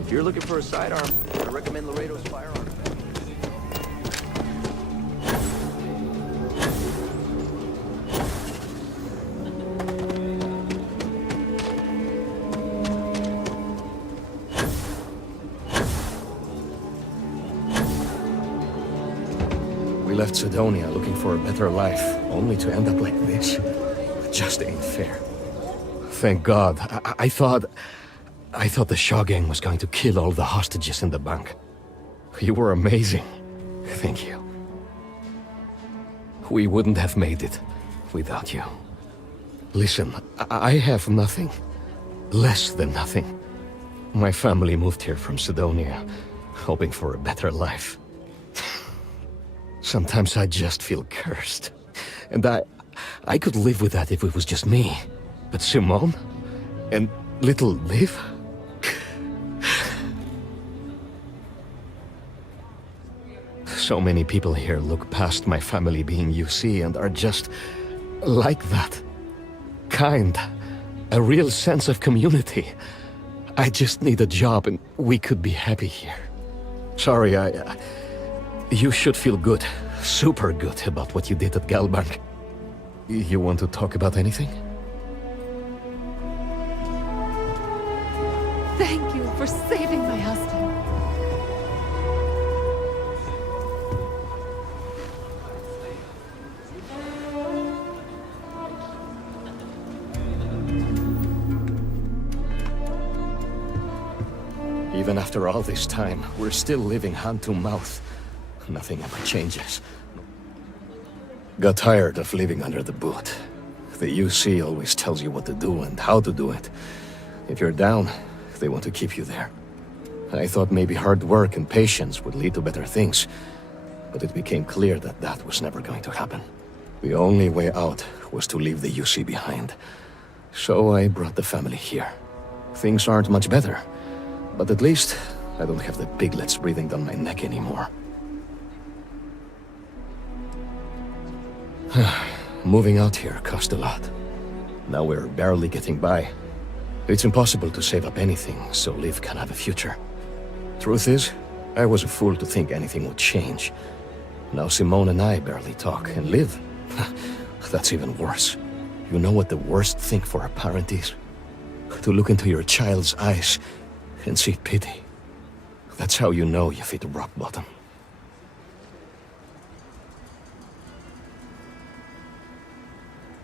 If you're looking for a sidearm, I recommend Laredo's firearm. We left Sidonia looking for a better life, only to end up like this. It just ain't fair. Thank God. I thought the Shaw gang was going to kill all the hostages in the bank. You were amazing. Thank you. We wouldn't have made it without you. Listen, I have nothing. Less than nothing. My family moved here from Sidonia, hoping for a better life. Sometimes I just feel cursed. And I could live with that if it was just me. But Simone? And little Liv? So many people here look past my family being UC and are just like that. Kind. A real sense of community. I just need a job and we could be happy here. Sorry, you should feel good super good about what you did at Galbank. You want to talk about anything? Thank you for saving my husband. Even after all this time, we're still living hand to mouth. Nothing ever changes. Got tired of living under the boot. The UC always tells you what to do and how to do it. If you're down, they want to keep you there. I thought maybe hard work and patience would lead to better things, but it became clear that that was never going to happen. The only way out was to leave the UC behind. So I brought the family here. Things aren't much better, but at least I don't have the piglets breathing down my neck anymore. Moving out here cost a lot. Now we're barely getting by. It's impossible to save up anything so Liv can have a future. Truth is, I was a fool to think anything would change. Now Simone and I barely talk, and Liv, that's even worse. You know what the worst thing for a parent is? To look into your child's eyes and see pity. That's how you know you've hit rock bottom.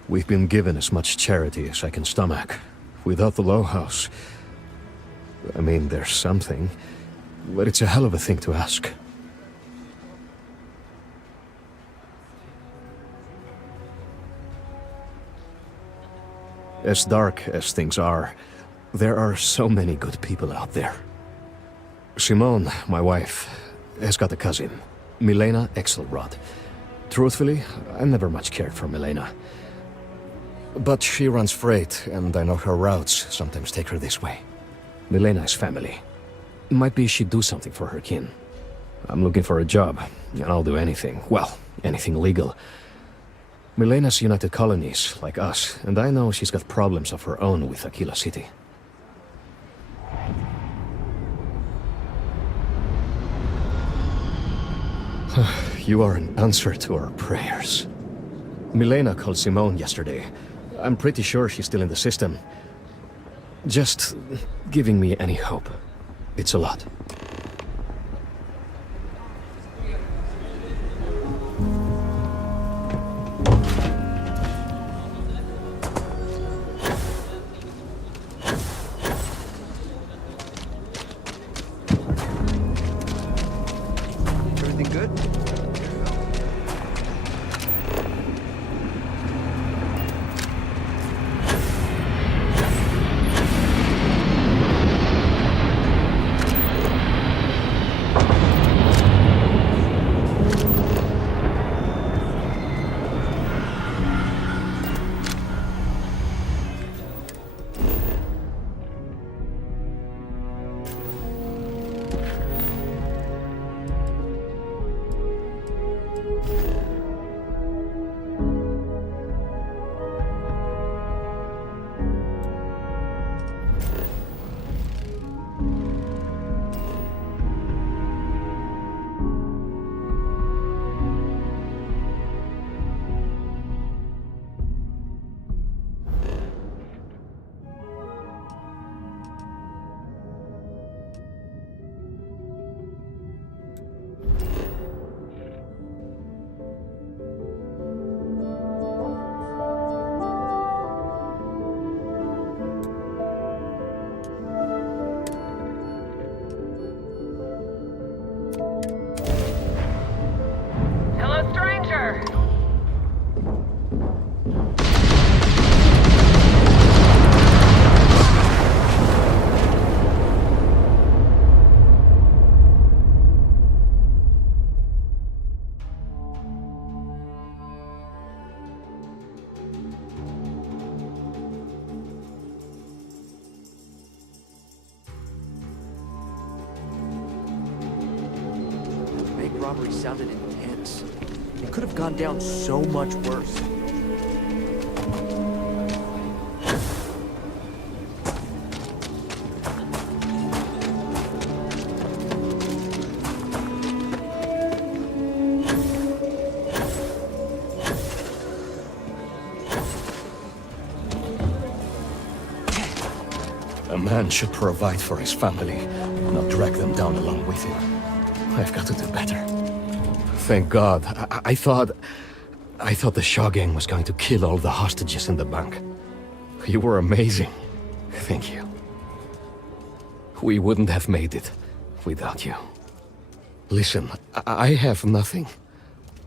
We've been given as much charity as I can stomach. Without the Low House, I mean, there's something, but it's a hell of a thing to ask. As dark as things are, there are so many good people out there. Simone, my wife, has got a cousin, Milena Exelrod. Truthfully, I never much cared for Milena. But she runs freight, and I know her routes sometimes take her this way. Milena is family. Might be she'd do something for her kin. I'm looking for a job, and I'll do anything. Well, anything legal. Milena's United Colonies, like us, and I know she's got problems of her own with Aquila City. You are an answer to our prayers. Milena called Simone yesterday. I'm pretty sure she's still in the system. Just giving me any hope. It's a lot. Everything good? Robbery sounded intense. It could have gone down so much worse. man should provide for his family, not drag them down along with him. I've got to do better. Thank God. I thought the Shaw gang was going to kill all the hostages in the bank. You were amazing. Thank you. We wouldn't have made it without you. Listen, I have nothing.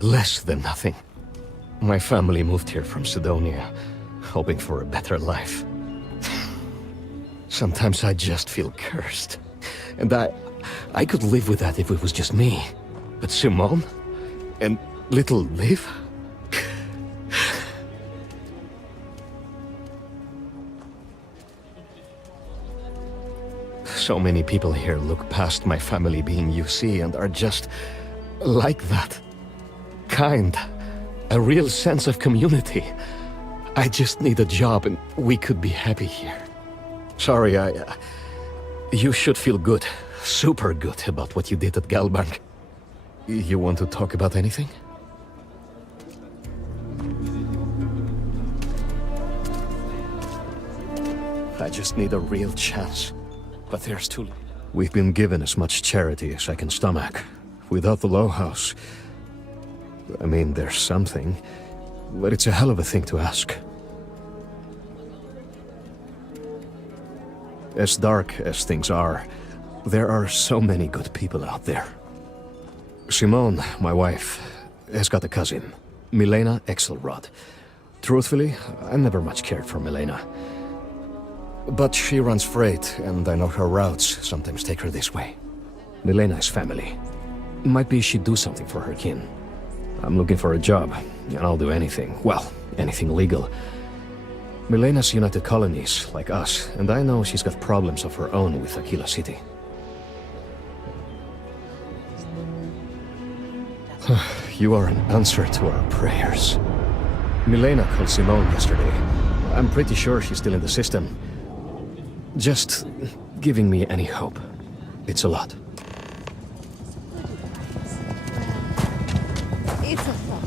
Less than nothing. My family moved here from Sidonia, hoping for a better life. Sometimes I just feel cursed. And I could live with that if it was just me. But Simone? And little Liv? So many people here look past my family being UC and are just like that. Kind. A real sense of community. I just need a job and we could be happy here. Sorry, you should feel good. Super good about what you did at Galbank. You want to talk about anything? I just need a real chance. But there's too... We've been given as much charity as I can stomach. Without the Low House... I mean, there's something. But it's a hell of a thing to ask. As dark as things are, there are so many good people out there. Simone, my wife, has got a cousin, Milena Exelrod. Truthfully, I never much cared for Milena. But she runs freight, and I know her routes sometimes take her this way. Milena is family. Might be she'd do something for her kin. I'm looking for a job, and I'll do anything. Well, anything legal. Milena's United Colonies, like us, and I know she's got problems of her own with Aquila City. You are an answer to our prayers. Milena called Simone yesterday. I'm pretty sure she's still in the system. Just giving me any hope. It's a lot. It's a lot.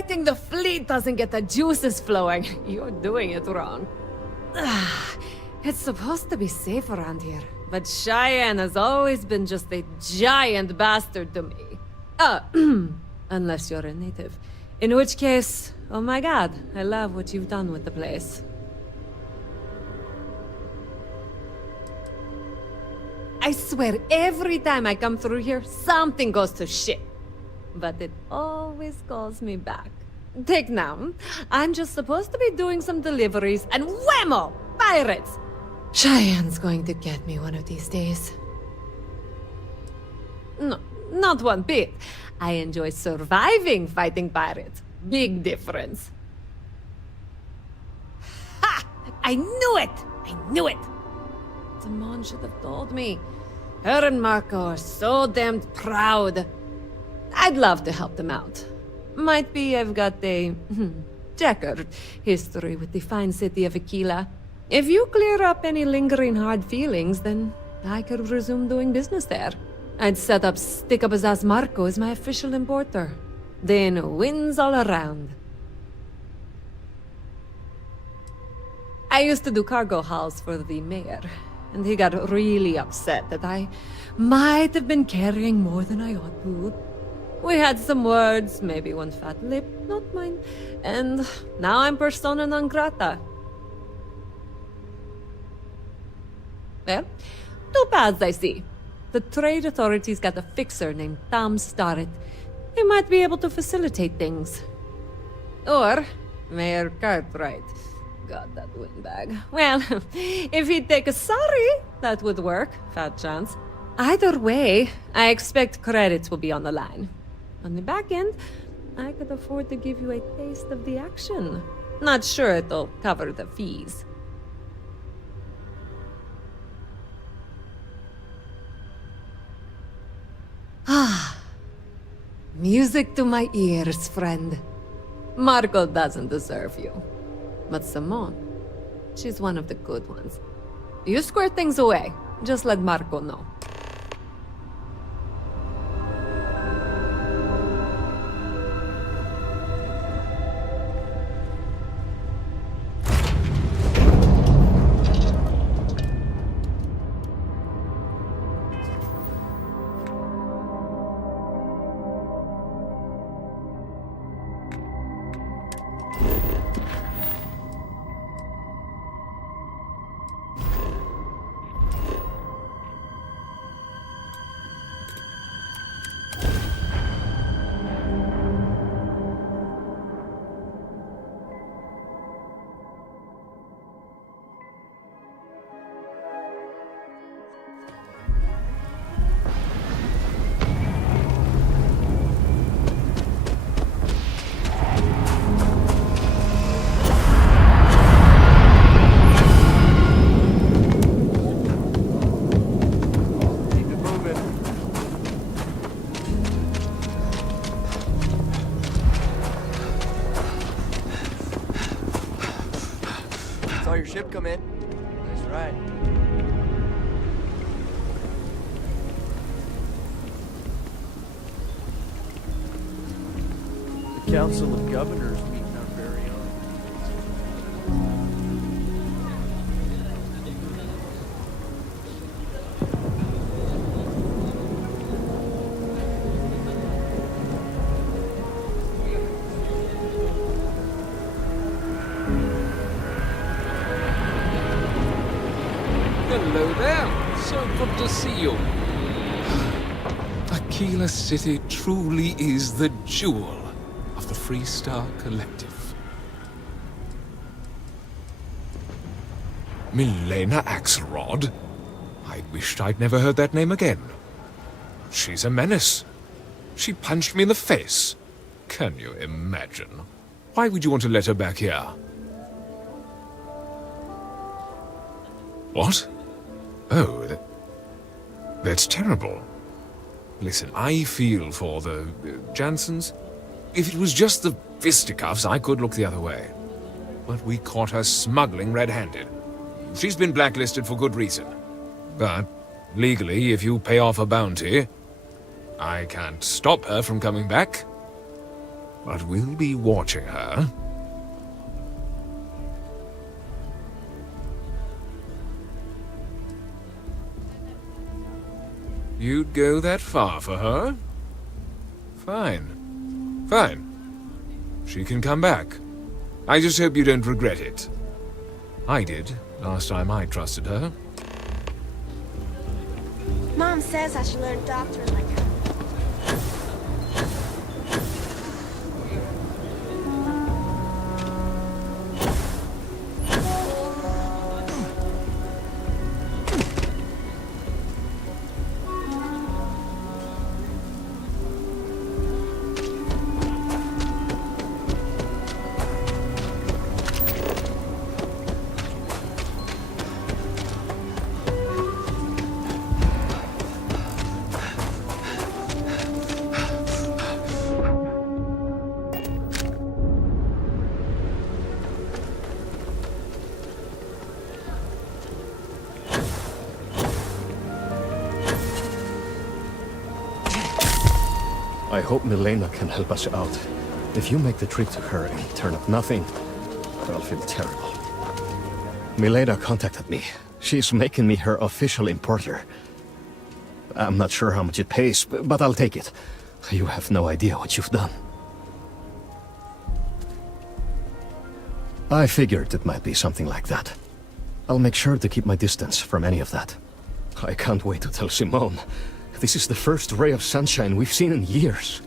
letting the fleet doesn't get the juices flowing. You're doing it wrong. It's supposed to be safe around here, but Cheyenne has always been just a giant bastard to me. Unless you're a native. In which case, oh my god, I love what you've done with the place. I swear, every time I come through here, something goes to shit. But it always calls me back. Take now, I'm just supposed to be doing some deliveries, and whammo! Pirates! Cheyenne's going to get me one of these days. No, not one bit. I enjoy surviving fighting pirates. Big difference. Ha! I knew it! I knew it! Simone should have told me. Her and Marco are so damned proud. I'd love to help them out. Might be I've got a checkered history with the fine city of Aquila. If you clear up any lingering hard feelings, then I could resume doing business there. I'd set up Stick-Up-His-Ass Marco as my official importer. Then wins all around. I used to do cargo hauls for the mayor, and he got really upset that I might have been carrying more than I ought to. We had some words, maybe one fat lip, not mine, and now I'm persona non grata. Well, two paths I see. The trade authorities got a fixer named Tom Starrett. He might be able to facilitate things. Or Mayor Cartwright. God, that windbag. Well, if he'd take a sorry, that would work. Fat chance. Either way, I expect credits will be on the line. On the back end, I could afford to give you a taste of the action. Not sure it'll cover the fees. Ah, music to my ears, friend. Marco doesn't deserve you. But Simone, she's one of the good ones. You square things away. Just let Marco know. Saw your ship come in. Nice ride. The Council of Governors meeting our very own. Hello there. So good to see you. Aquila City truly is the jewel of the Freestar Collective. Milena Axelrod? I wished I'd never heard that name again. She's a menace. She punched me in the face. Can you imagine? Why would you want to let her back here? What? Oh, that's terrible. Listen, I feel for the Jansons. If it was just the fisticuffs, I could look the other way. But we caught her smuggling red-handed. She's been blacklisted for good reason. But, legally, if you pay off a bounty, I can't stop her from coming back. but we'll be watching her. You'd go that far for her? Fine. Fine. She can come back. I just hope you don't regret it. I did, last time I trusted her. Mom says I should learn doctoring like her. I hope Milena can help us out. If you make the trip to her and turn up nothing, I'll feel terrible. Milena contacted me. She's making me her official importer. I'm not sure how much it pays, but I'll take it. You have no idea what you've done. I figured it might be something like that. I'll make sure to keep my distance from any of that. I can't wait to tell Simone. This is the first ray of sunshine we've seen in years.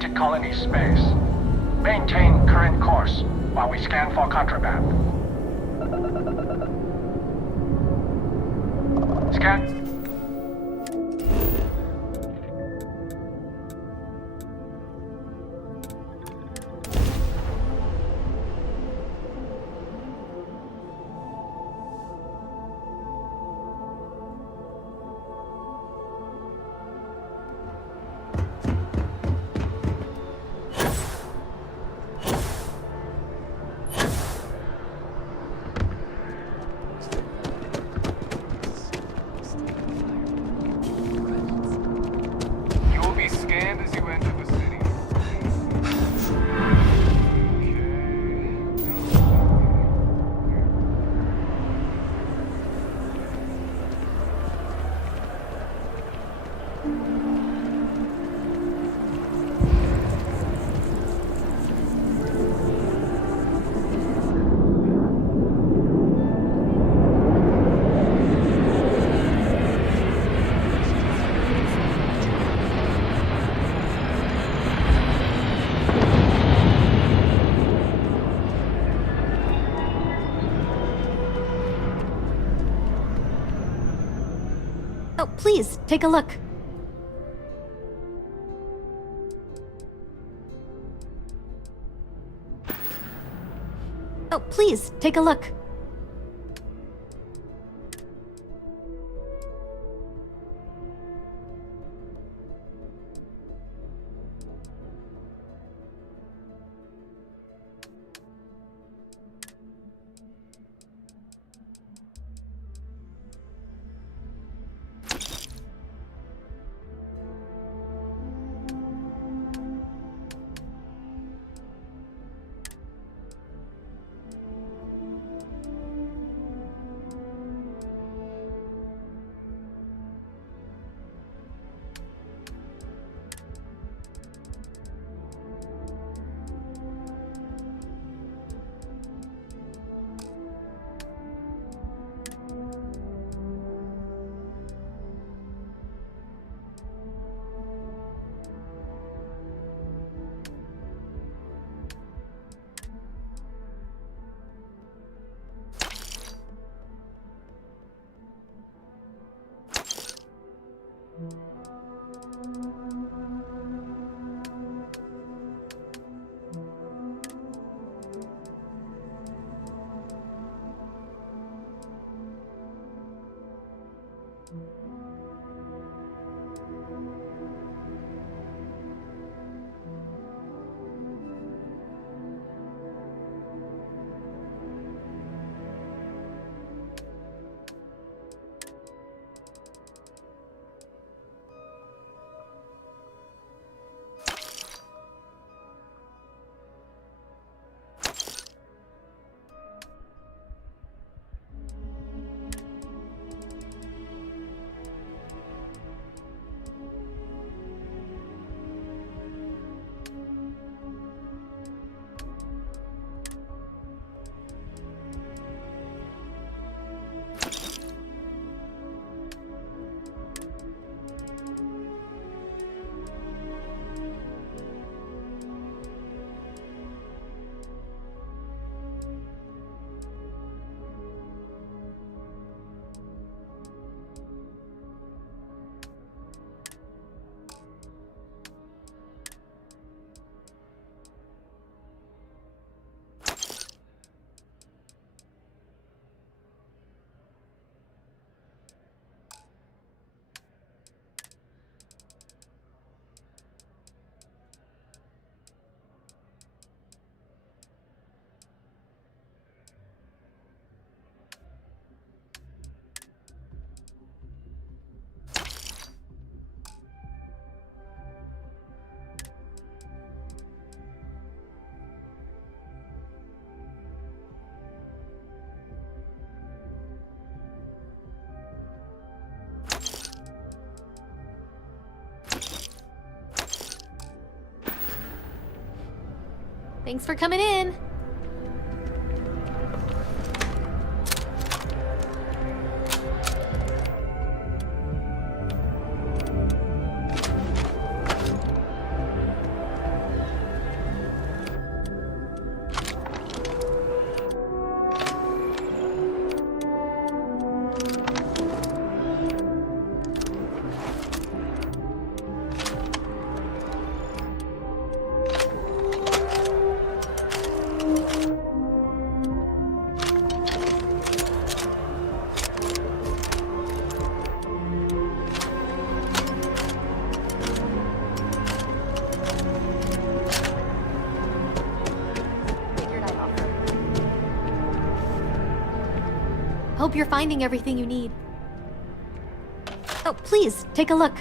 United Colony space. Maintain current course while we scan for contraband. Scan. Oh, please, take a look. Oh, please, take a look. Thanks for coming in. Hope you're finding everything you need. Oh, please, take a look.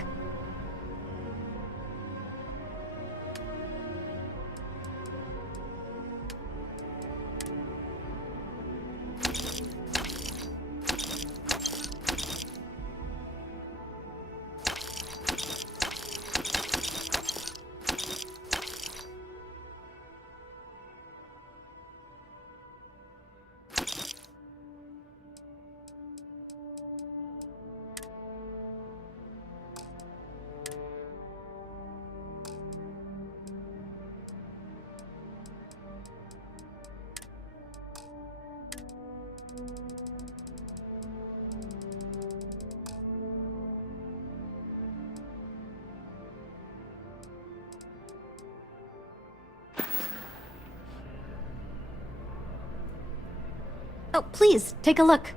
Oh, please, take a look.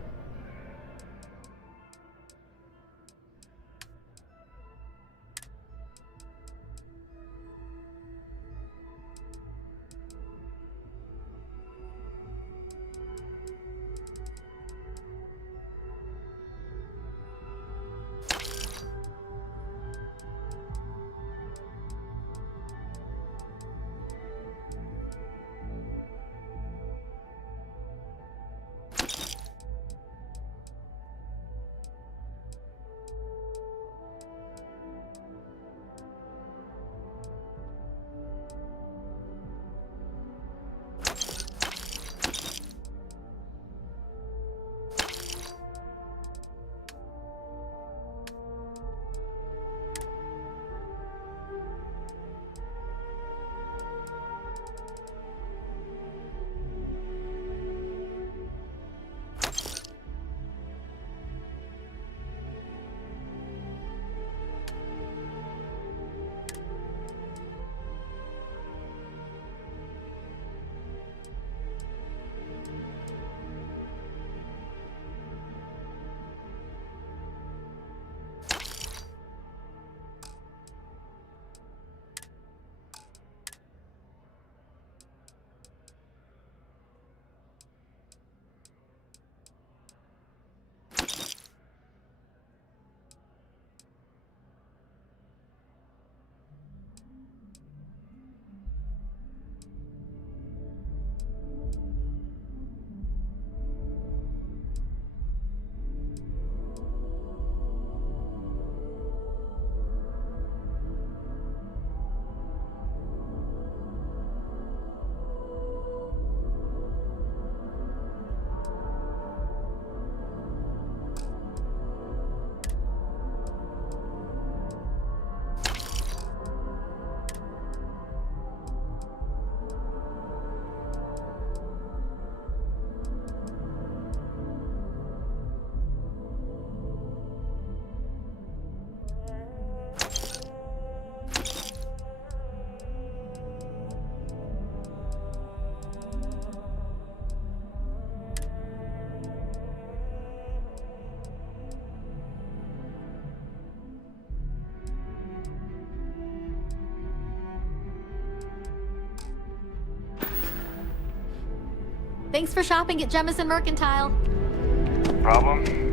Thanks for shopping at Jemison Mercantile. Problem?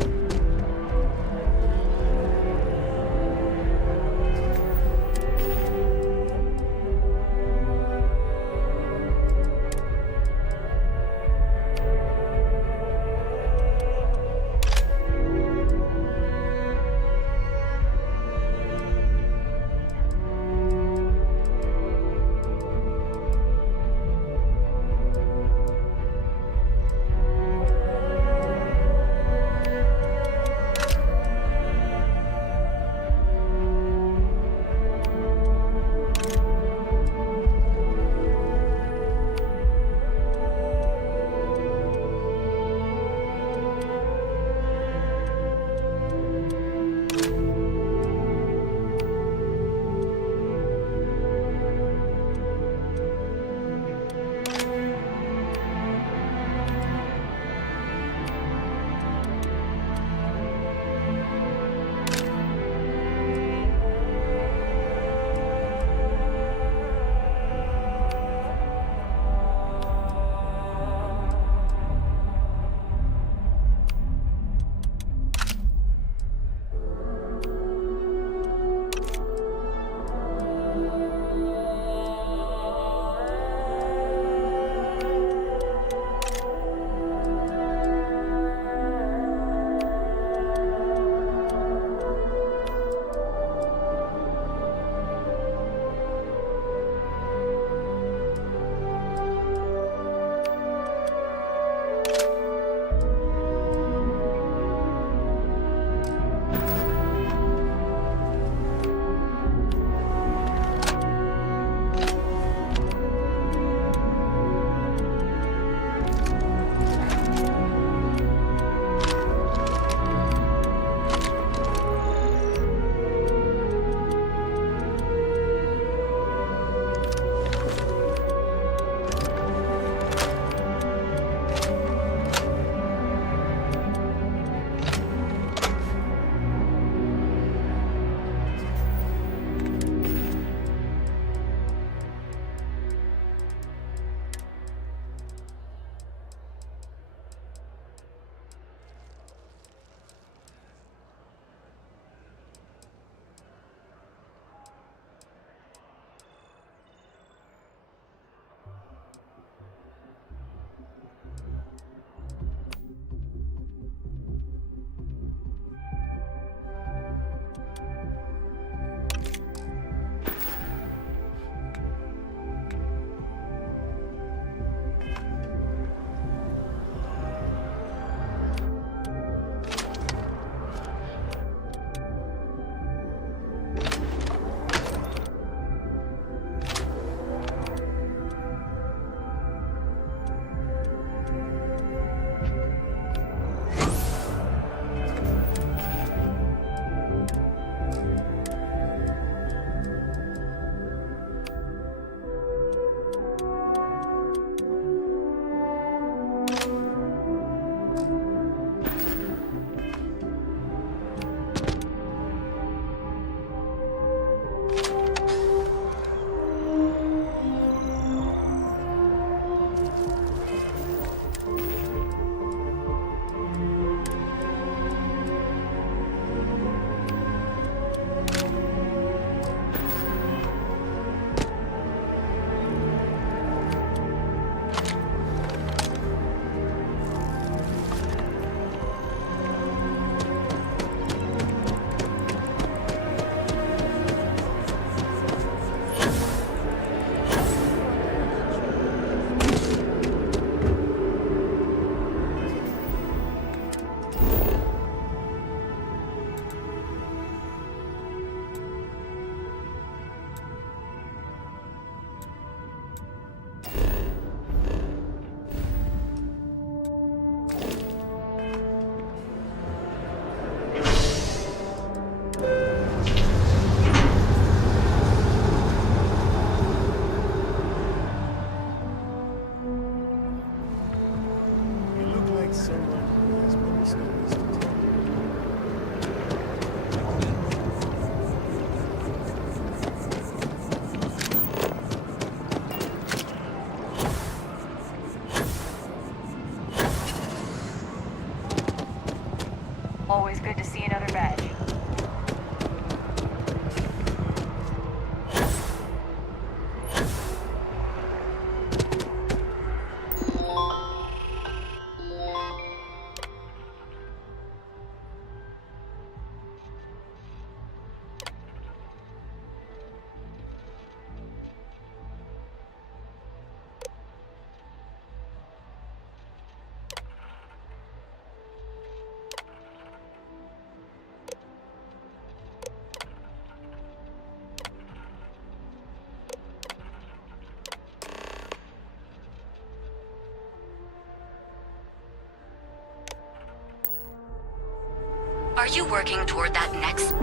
Always good to see another badge. Are you working toward that next...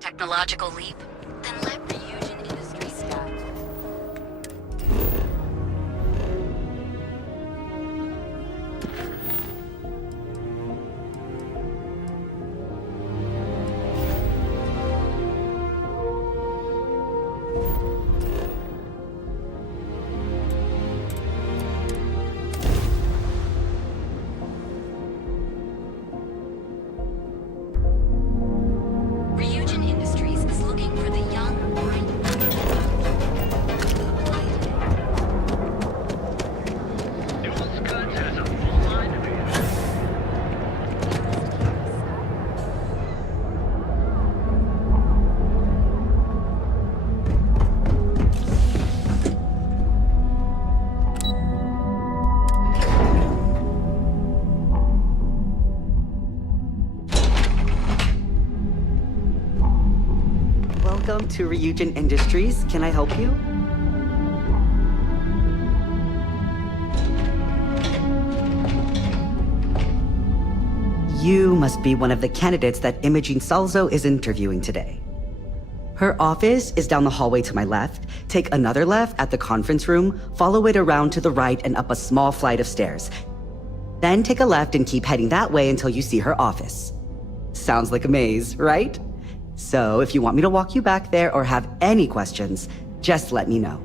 technological leap? Then let Ryujin Industries guide. Ryujin Industries is looking for the young, bright... Welcome to Ryujin Industries. Can I help you? You must be one of the candidates that Imogene Salzo is interviewing today. Her office is down the hallway to my left. Take another left at the conference room, follow it around to the right and up a small flight of stairs. Then take a left and keep heading that way until you see her office. Sounds like a maze, right? So if you want me to walk you back there or have any questions, just let me know.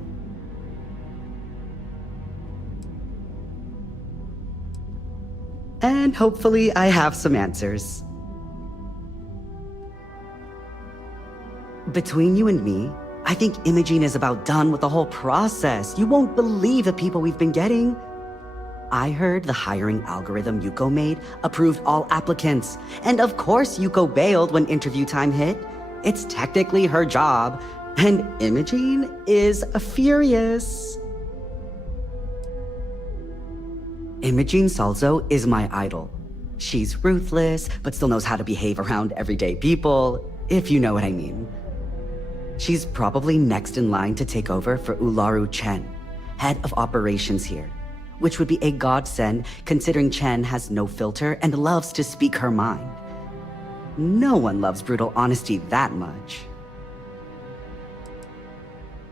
And hopefully I have some answers. Between you and me, I think Imogene is about done with the whole process. You won't believe the people we've been getting. I heard the hiring algorithm Yuko made approved all applicants. And of course Yuko bailed when interview time hit. It's technically her job. And Imogene is furious. Imogene Salzo is my idol. She's ruthless, but still knows how to behave around everyday people, if you know what I mean. She's probably next in line to take over for Ularu Chen, head of operations here, which would be a godsend considering Chen has no filter and loves to speak her mind. No one loves brutal honesty that much.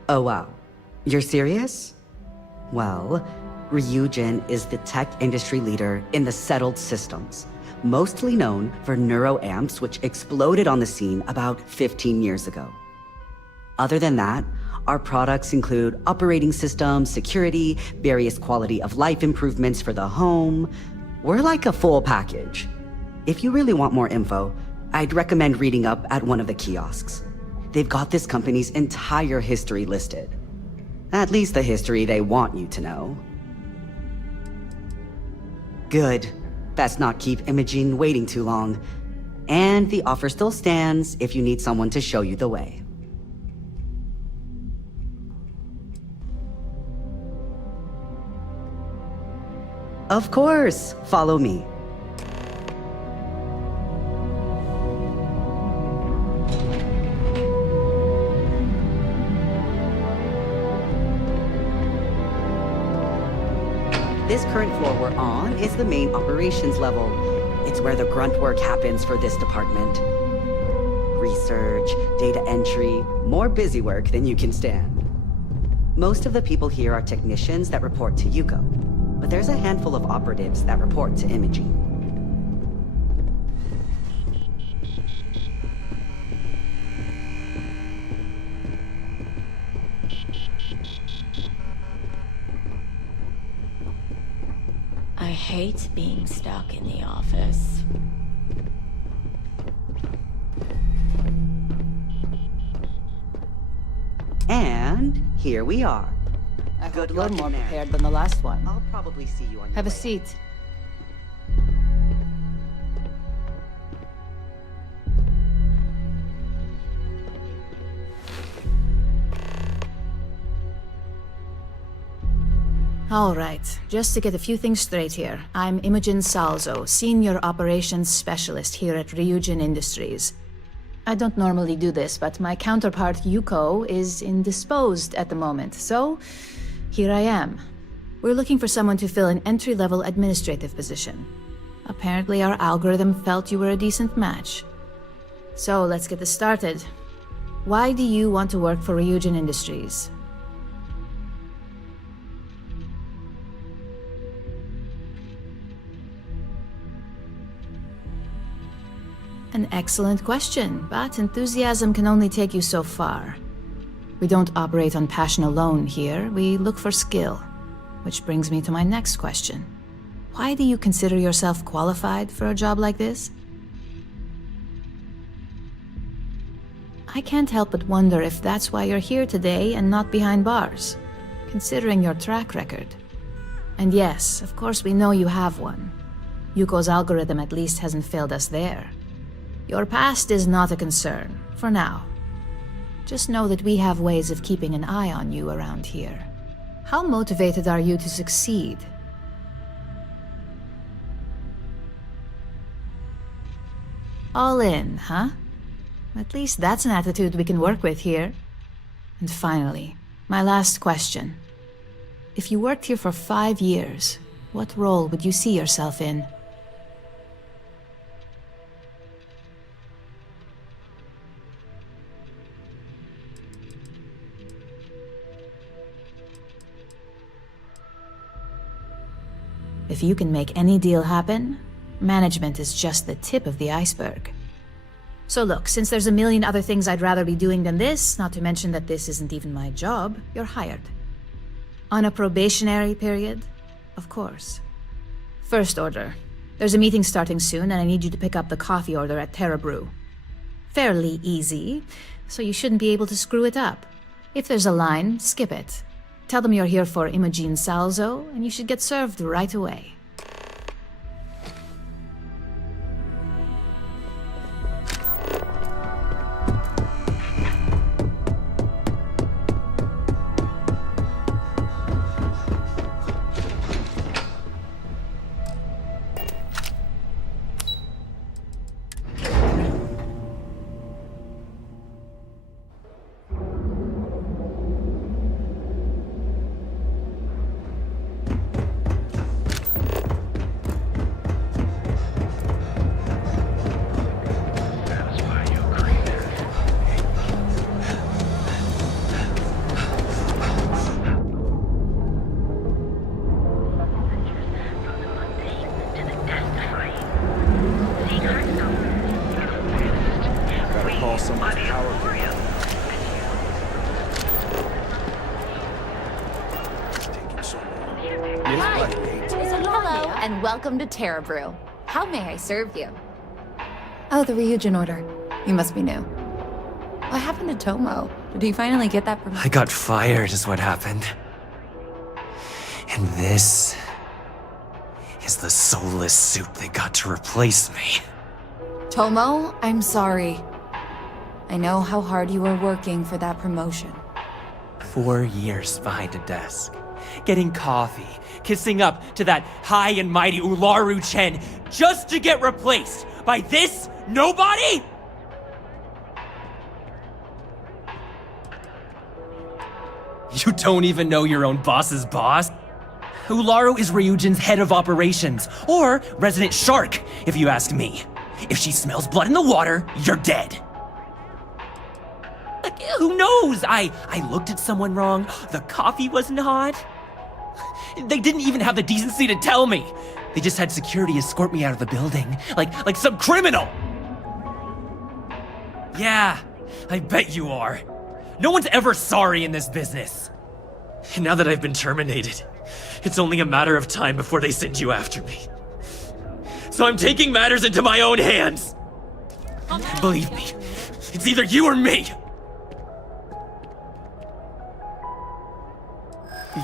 Oh wow, you're serious? Well, Ryujin is the tech industry leader in the settled systems, mostly known for neuroamps which exploded on the scene about 15 years ago. Other than that, our products include operating systems, security, various quality of life improvements for the home. We're like a full package. If you really want more info, I'd recommend reading up at one of the kiosks. They've got this company's entire history listed. At least the history they want you to know. Good. Best not keep Imogene waiting too long. And the offer still stands if you need someone to show you the way. Of course, follow me. This current floor we're on is the main operations level. It's where the grunt work happens for this department. Research, data entry, more busy work than you can stand. Most of the people here are technicians that report to Yuko, but there's a handful of operatives that report to Imogene. I hate being stuck in the office. And here we are. I hope you're more prepared than the last one. I'll probably see you on your Have a way. seat. All right, just to get a few things straight here. I'm Imogen Salzo, Senior Operations Specialist here at Ryujin Industries. I don't normally do this, but my counterpart Yuko is indisposed at the moment, so here I am. We're looking for someone to fill an entry-level administrative position. Apparently our algorithm felt you were a decent match. So let's get this started. Why do you want to work for Ryujin Industries? An excellent question, but enthusiasm can only take you so far. We don't operate on passion alone here, we look for skill. Which brings me to my next question. Why do you consider yourself qualified for a job like this? I can't help but wonder if that's why you're here today and not behind bars, considering your track record. And yes, of course we know you have one. Yuko's algorithm at least hasn't failed us there. Your past is not a concern, for now. Just know that we have ways of keeping an eye on you around here. How motivated are you to succeed? All in, huh? At least that's an attitude we can work with here. And finally, my last question. If you worked here for 5 years, what role would you see yourself in? If you can make any deal happen, management is just the tip of the iceberg. So look, since there's a million other things I'd rather be doing than this, not to mention that this isn't even my job, you're hired. On a probationary period, of course. First order. There's a meeting starting soon, and I need you to pick up the coffee order at Terra Brew. Fairly easy, so you shouldn't be able to screw it up. If there's a line, skip it. Tell them you're here for Imogen Salzo, and you should get served right away. Hello, and welcome to Terra Brew. How may I serve you? Oh, the Ryujin order. You must be new. What happened to Tomo? Did he finally get that promotion? I got fired is what happened. And this is the soulless suit they got to replace me. Tomo, I'm sorry. I know how hard you were working for that promotion. 4 years behind a desk, getting coffee, kissing up to that high and mighty Ularu Chen just to get replaced by this nobody? You don't even know your own boss's boss? Ularu is Ryujin's head of operations, or resident shark, if you ask me. If she smells blood in the water, you're dead. Like, who knows? I looked at someone wrong, the coffee wasn't hot. They didn't even have the decency to tell me. They just had security escort me out of the building, like some criminal. Yeah, I bet you are. No one's ever sorry in this business. And now that I've been terminated, it's only a matter of time before they send you after me. So I'm taking matters into my own hands. Believe me, it's either you or me.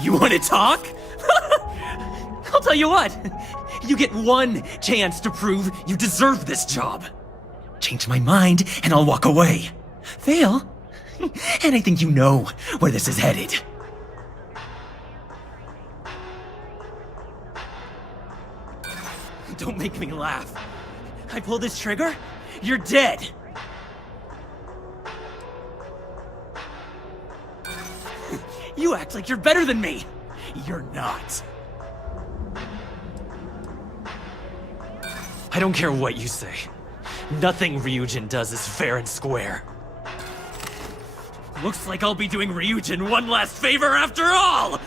You want to talk? I'll tell you what. You get one chance to prove you deserve this job. Change my mind and I'll walk away. Fail? And I think you know where this is headed. Don't make me laugh. I pull this trigger, you're dead. You act like you're better than me. You're not. I don't care what you say. Nothing Ryujin does is fair and square. Looks like I'll be doing Ryujin one last favor after all!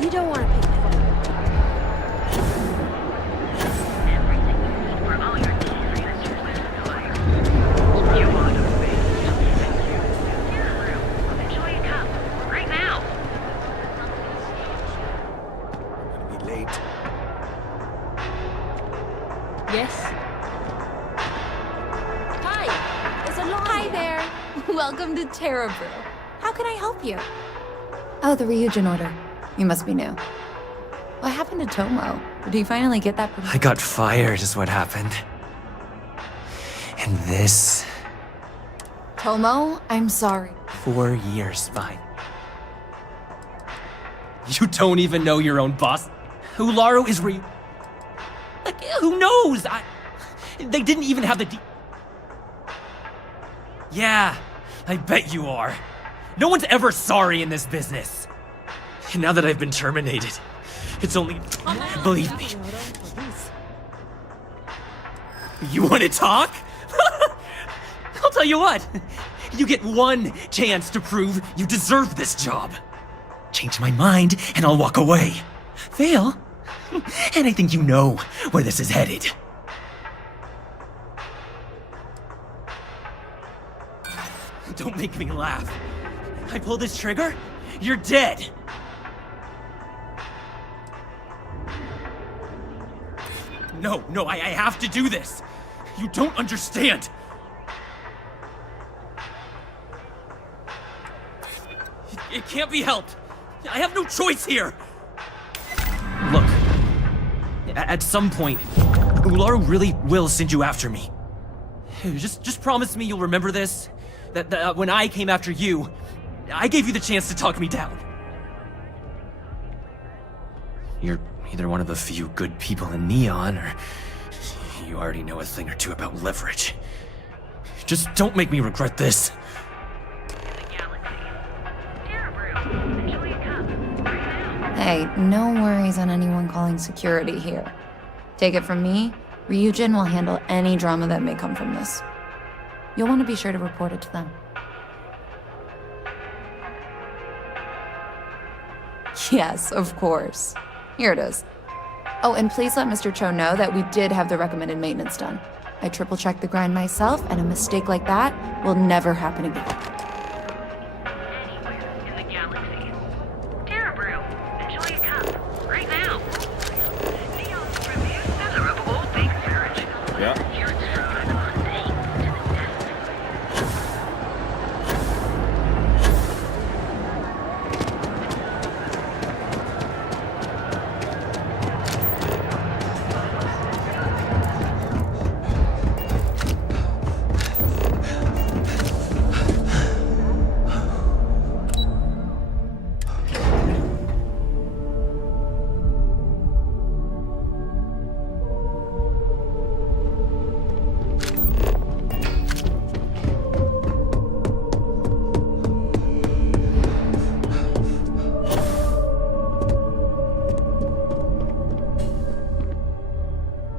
You don't want to pick the phone. Right now. I'm gonna be late. Yes? Hi! There's a line. Hi there! Welcome to Terra Brew. How can I help you? Oh, the Ryujin order. You must be new. What happened to Tomo? Did he finally get that promotion? I got fired is what happened. And this... Tomo, I'm sorry. 4 years behind. You don't even know your own boss. Ularu is like, who knows? They didn't even have the Yeah, I bet you are. No one's ever sorry in this business. And now that I've been terminated, it's only... Believe me. You want to talk? I'll tell you what. You get one chance to prove you deserve this job. Change my mind and I'll walk away. Fail? And I think you know where this is headed. Don't make me laugh. I pull this trigger, you're dead. No, I have to do this. You don't understand. It can't be helped. I have no choice here. Look, at some point, Ularu really will send you after me. Just promise me you'll remember this. That when I came after you, I gave you the chance to talk me down. You're either one of the few good people in Neon, or you already know a thing or two about leverage. Just don't make me regret this. Hey, no worries on anyone calling security here. Take it from me, Ryujin will handle any drama that may come from this. You'll want to be sure to report it to them. Yes, of course. Here it is. Oh, and please let Mr. Cho know that we did have the recommended maintenance done. I triple-checked the grind myself, and a mistake like that will never happen again. In the galaxy. Terra Brew. Enjoy a cup. Right now. Neon's review center of all things marriage. Yeah. Here it's from the mundane to the necessary.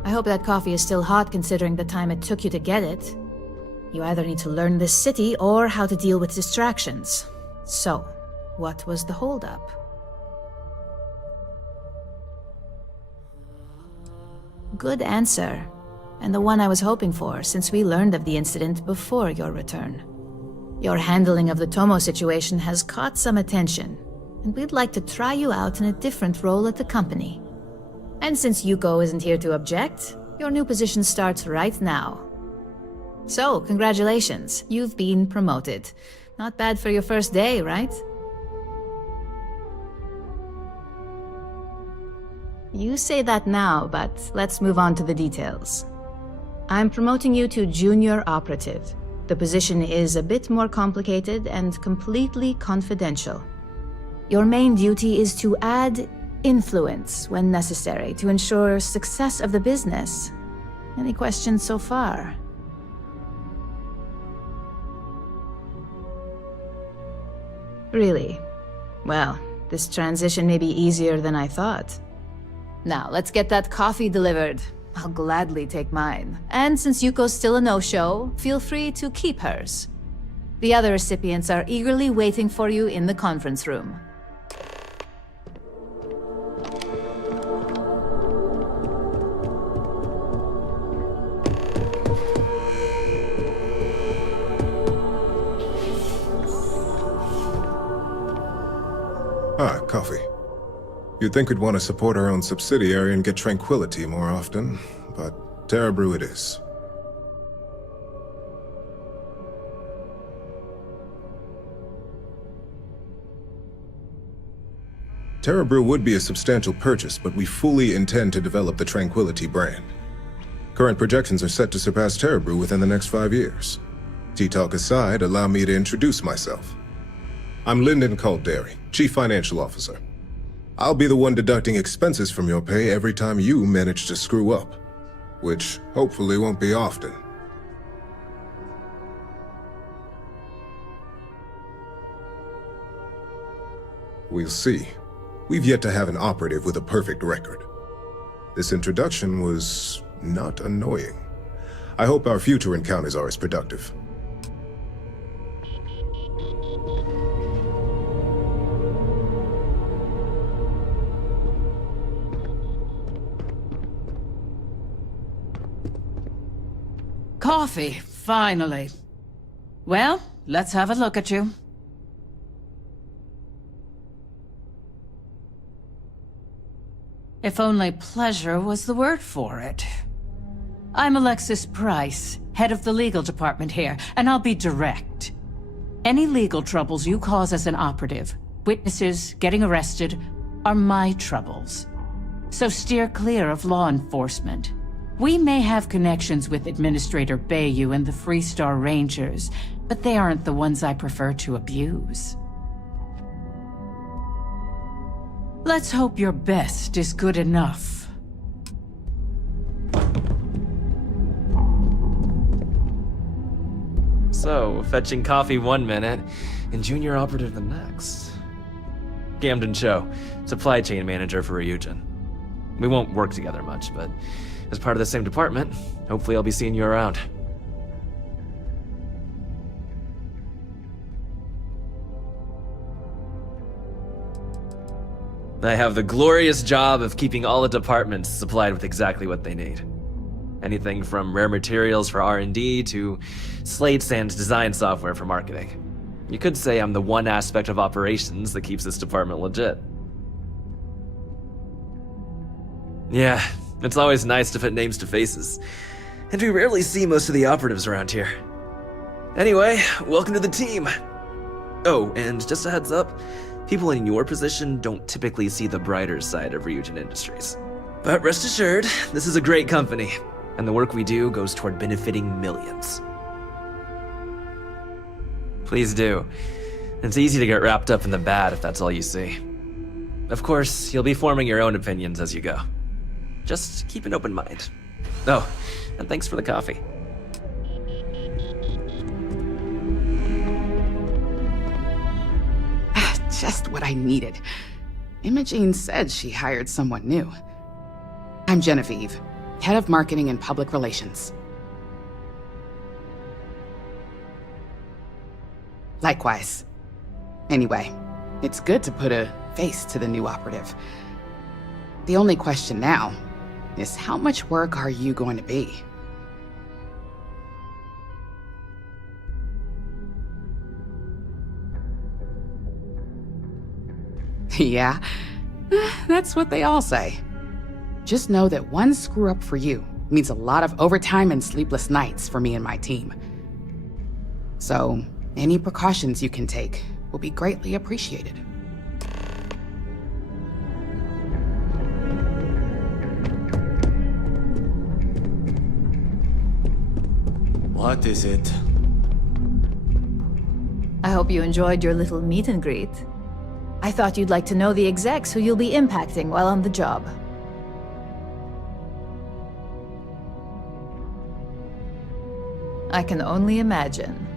I hope that coffee is still hot considering the time it took you to get it. You either need to learn this city or how to deal with distractions. So, what was the holdup? Good answer. And the one I was hoping for, since we learned of the incident before your return. Your handling of the Tomo situation has caught some attention, and we'd like to try you out in a different role at the company. And since Yuko isn't here to object, your new position starts right now. So, congratulations, you've been promoted. Not bad for your first day, right? You say that now, but let's move on to the details. I'm promoting you to Junior Operative. The position is a bit more complicated and completely confidential. Your main duty is to add influence when necessary to ensure success of the business. Any questions so far? Really? Well, this transition may be easier than I thought. Now, let's get that coffee delivered. I'll gladly take mine. And since Yuko's still a no-show, feel free to keep hers. The other recipients are eagerly waiting for you in the conference room. Ah, coffee. You'd think we'd want to support our own subsidiary and get tranquility more often, but Terra Brew it is. Terra Brew would be a substantial purchase, but we fully intend to develop the Tranquility brand. Current projections are set to surpass Terra Brew within the next 5 years. Tea-talk aside, allow me to introduce myself. I'm Lyndon Calderi, Chief Financial Officer. I'll be the one deducting expenses from your pay every time you manage to screw up, which hopefully won't be often. We'll see. We've yet to have an operative with a perfect record. This introduction was not annoying. I hope our future encounters are as productive. Coffee, finally. Well, let's have a look at you. If only pleasure was the word for it. I'm Alexis Price, head of the legal department here, and I'll be direct. Any legal troubles you cause as an operative, witnesses, getting arrested, are my troubles. So steer clear of law enforcement. We may have connections with Administrator Bayou and the Freestar Rangers, but they aren't the ones I prefer to abuse. Let's hope your best is good enough. So, fetching coffee 1 minute, and Junior Operative the next. Camden Cho, Supply Chain Manager for Ryujin. We won't work together much, but as part of the same department, hopefully I'll be seeing you around. I have the glorious job of keeping all the departments supplied with exactly what they need. Anything from rare materials for R&D to slates and design software for marketing. You could say I'm the one aspect of operations that keeps this department legit. Yeah, it's always nice to put names to faces, and we rarely see most of the operatives around here. Anyway, welcome to the team. Oh, and just a heads up, people in your position don't typically see the brighter side of Ryujin Industries. But rest assured, this is a great company, and the work we do goes toward benefiting millions. Please do. It's easy to get wrapped up in the bad if that's all you see. Of course, you'll be forming your own opinions as you go. Just keep an open mind. Oh, and thanks for the coffee. Just what I needed. Imogene said she hired someone new. I'm Genevieve, head of marketing and public relations. Likewise. Anyway, it's good to put a face to the new operative. The only question now is how much work are you going to be? Yeah, that's what they all say. Just know that one screw up for you means a lot of overtime and sleepless nights for me and my team. So, any precautions you can take will be greatly appreciated. What is it? I hope you enjoyed your little meet and greet. I thought you'd like to know the execs who you'll be impacting while on the job. I can only imagine.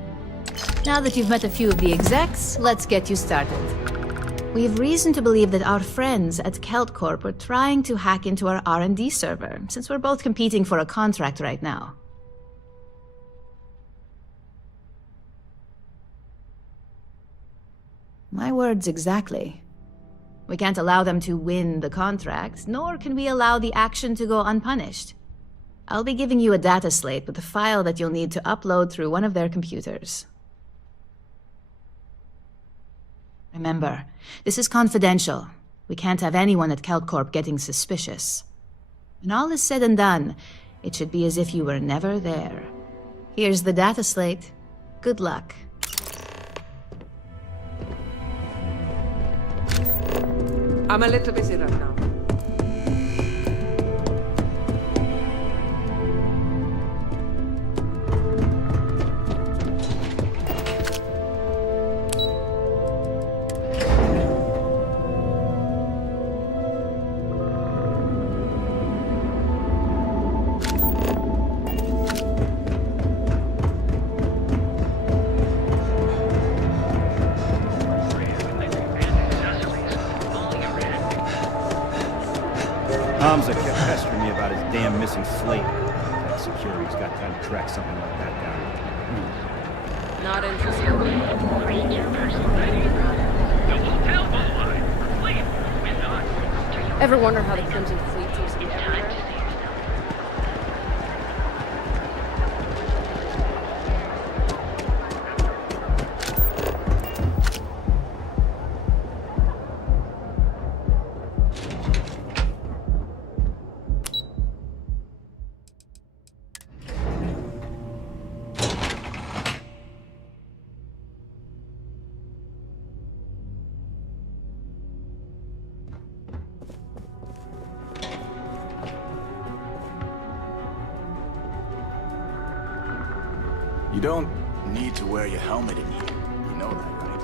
Now that you've met a few of the execs, let's get you started. We have reason to believe that our friends at KeltCorp are trying to hack into our R&D server, since we're both competing for a contract right now. My words exactly. We can't allow them to win the contract, nor can we allow the action to go unpunished. I'll be giving you a data slate with a file that you'll need to upload through one of their computers. Remember, this is confidential. We can't have anyone at KeltCorp getting suspicious. When all is said and done, it should be as if you were never there. Here's the data slate. Good luck. I'm a little busy right now. Hamza kept pestering me about his damn missing slate. That security's got time to track something like that down. Not interested. Ever wonder how the Crimson Fleet seems to be everywhere? You don't need to wear your helmet in here. You know that, right?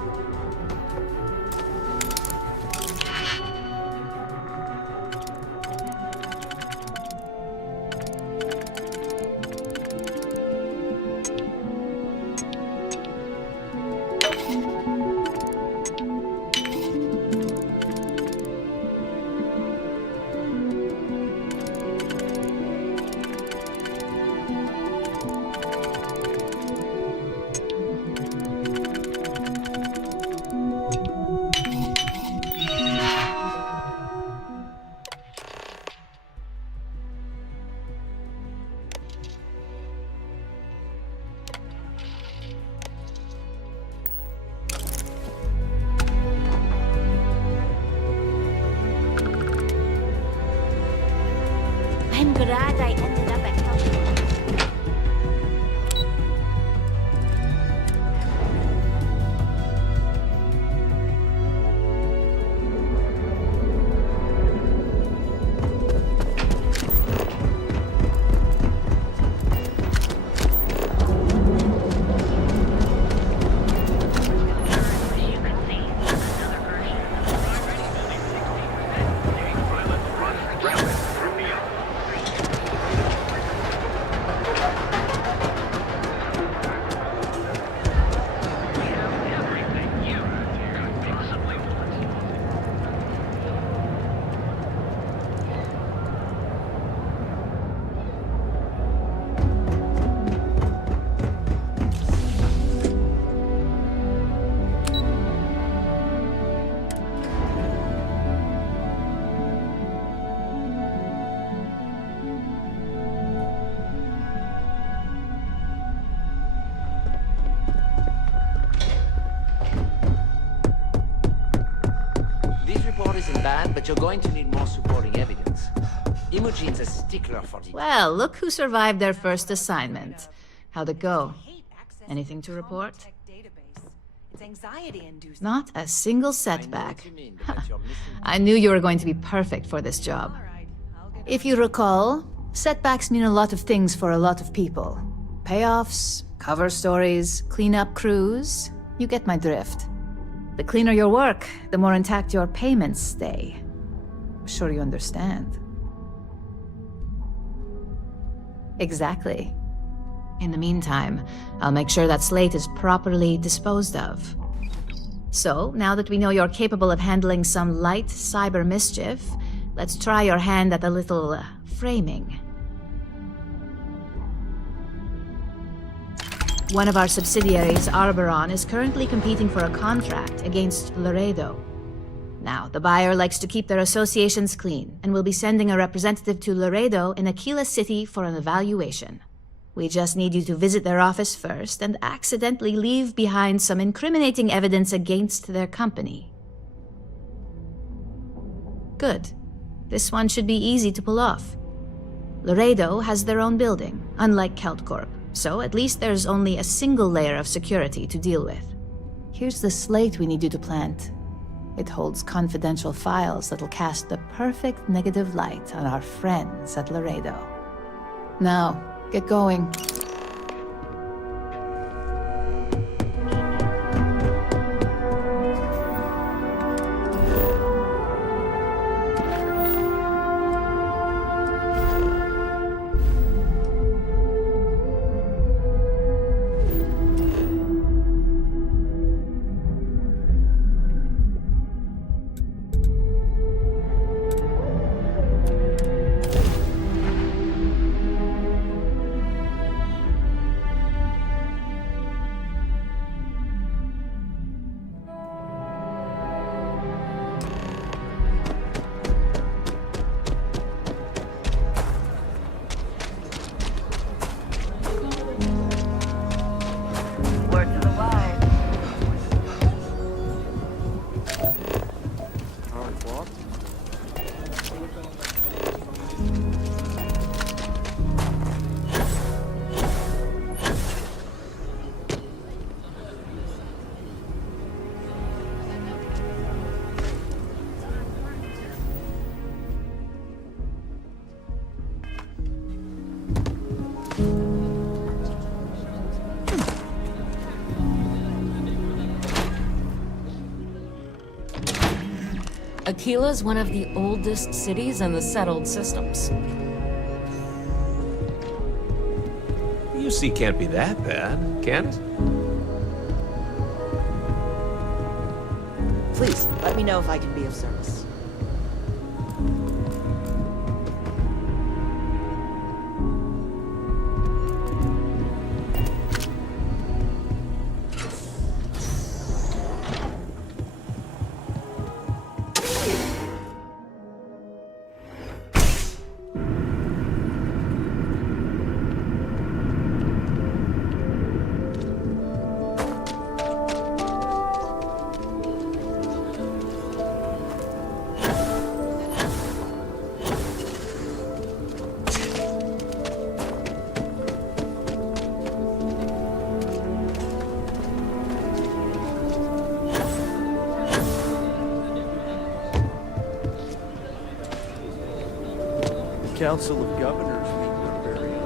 report isn't bad, but you're going to need more supporting evidence. Imogene's a stickler for the... Well, look who survived their first assignment. How'd it go? Anything to report? It's anxiety-inducing. Not a single setback. I knew you were going to be perfect for this job. If you recall, setbacks mean a lot of things for a lot of people. Payoffs, cover stories, cleanup crews. You get my drift. The cleaner your work, the more intact your payments stay. I'm sure you understand. Exactly. In the meantime, I'll make sure that slate is properly disposed of. So, now that we know you're capable of handling some light cyber mischief, let's try your hand at a little framing. One of our subsidiaries, Arboron, is currently competing for a contract against Laredo. Now, the buyer likes to keep their associations clean, and will be sending a representative to Laredo in Aquila City for an evaluation. We just need you to visit their office first and accidentally leave behind some incriminating evidence against their company. Good. This one should be easy to pull off. Laredo has their own building, unlike KeltCorp, so at least there's only a single layer of security to deal with. Here's the slate we need you to plant. It holds confidential files that'll cast the perfect negative light on our friends at Laredo. Now, get going. Aquila's one of the oldest cities in the settled systems. UC can't be that bad, can it? Please, let me know if I can be of service. Council of Governors meet their very own.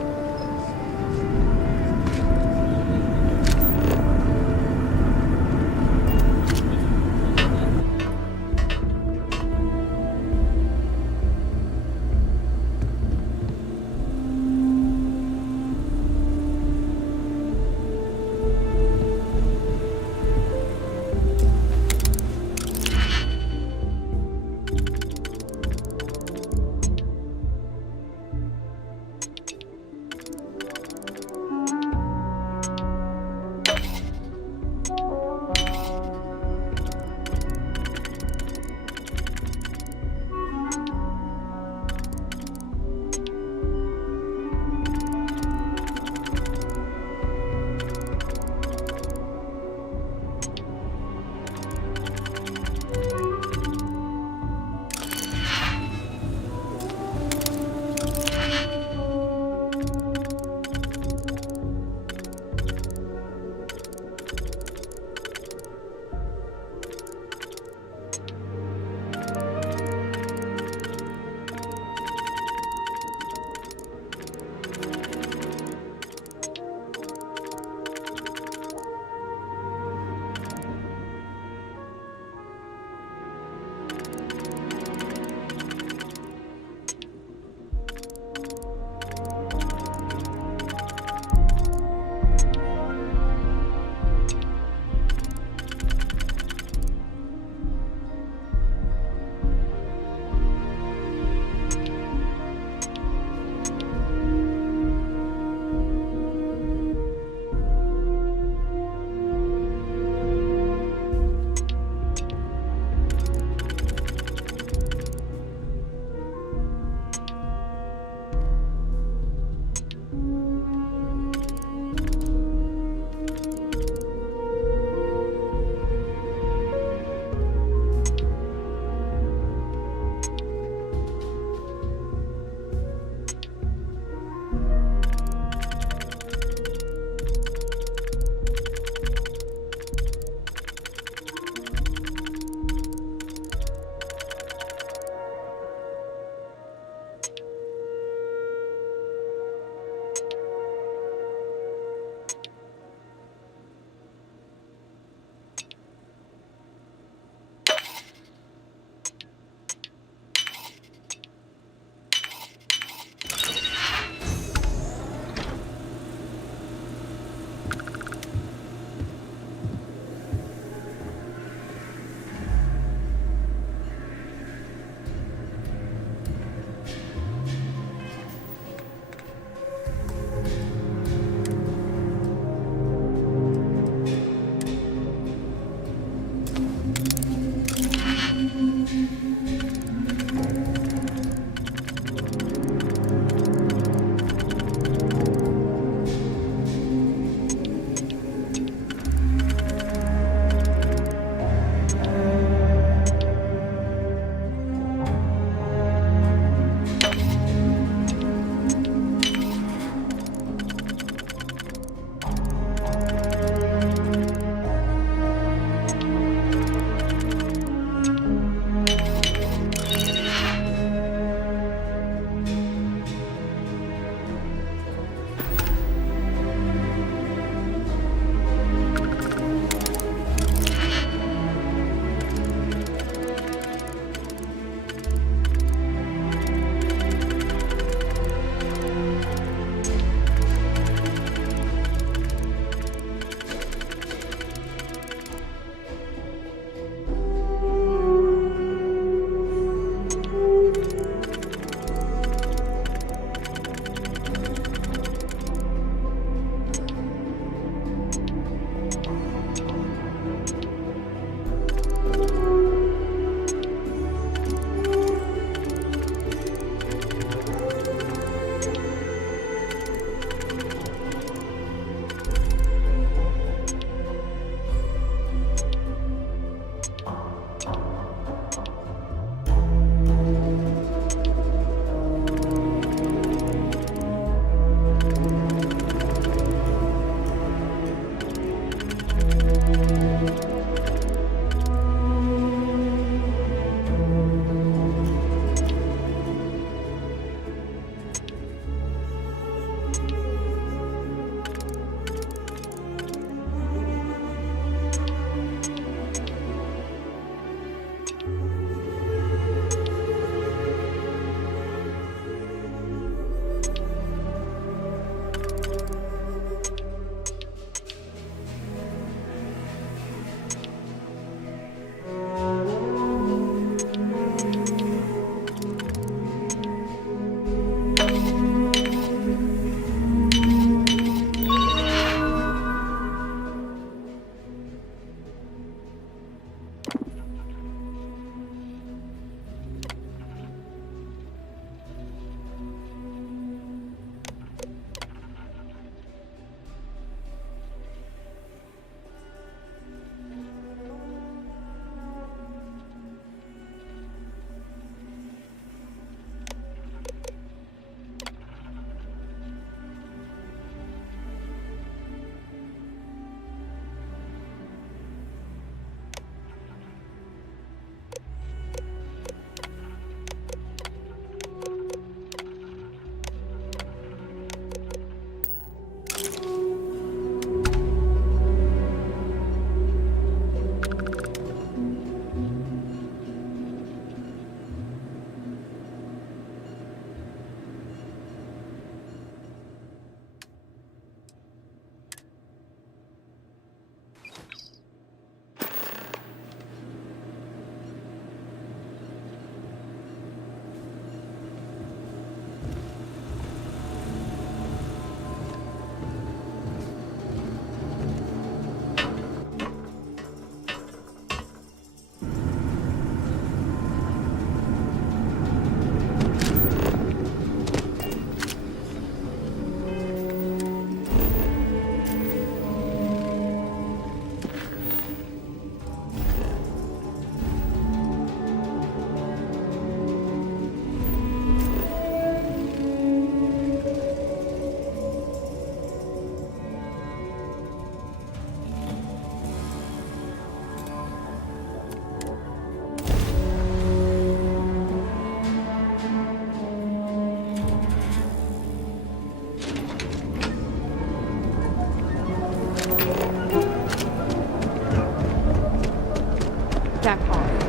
attack off.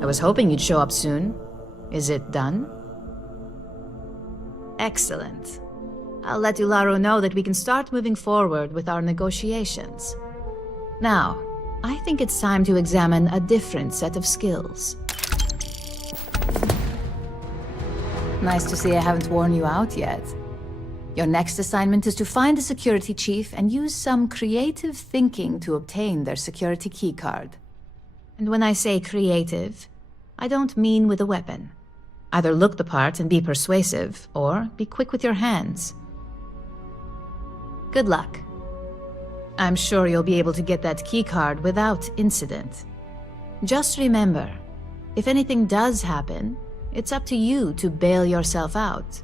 I was hoping you'd show up soon. Is it done? Excellent. I'll let Ularo know that we can start moving forward with our negotiations. Now, I think it's time to examine a different set of skills. Nice to see I haven't worn you out yet. Your next assignment is to find the security chief and use some creative thinking to obtain their security keycard. And when I say creative, I don't mean with a weapon. Either look the part and be persuasive, or be quick with your hands. Good luck. I'm sure you'll be able to get that keycard without incident. Just remember, if anything does happen, it's up to you to bail yourself out.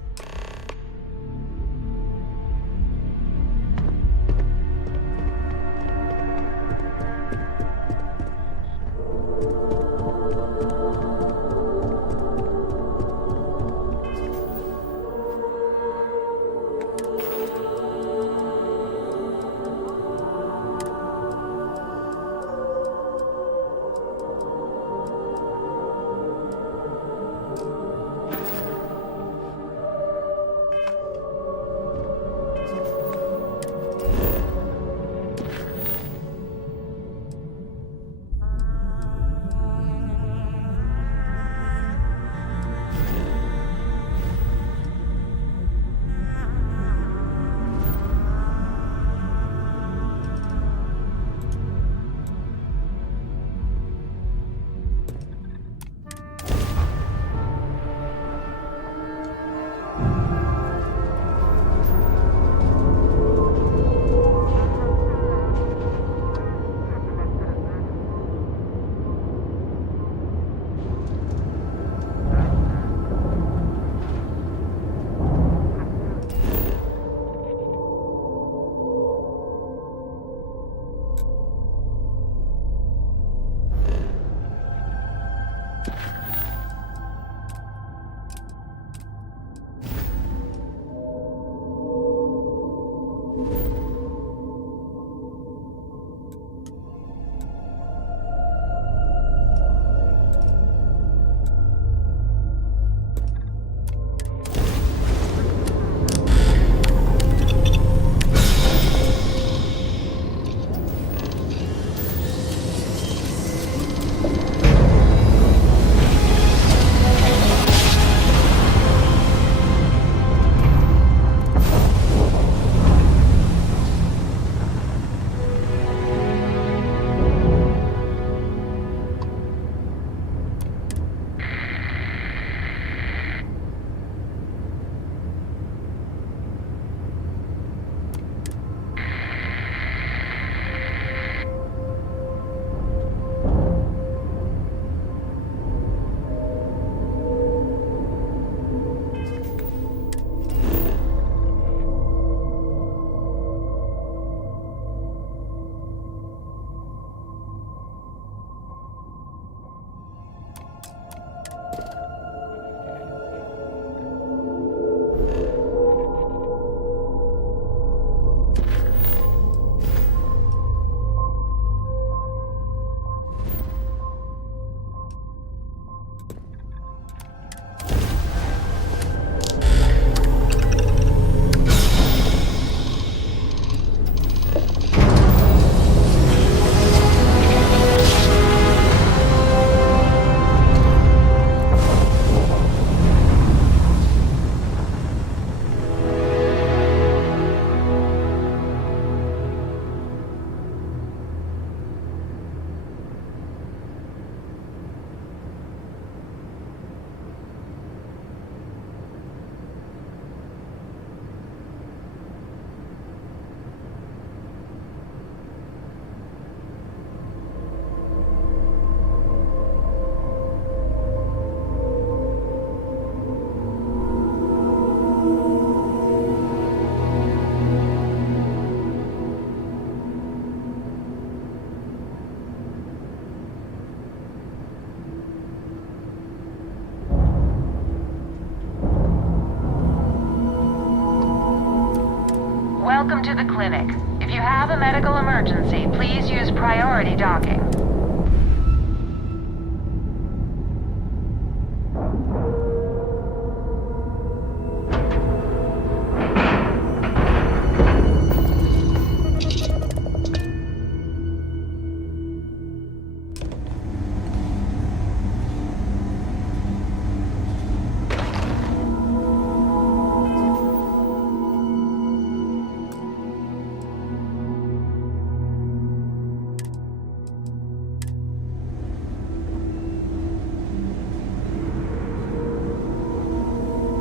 to the clinic. If you have a medical emergency, please use priority docking.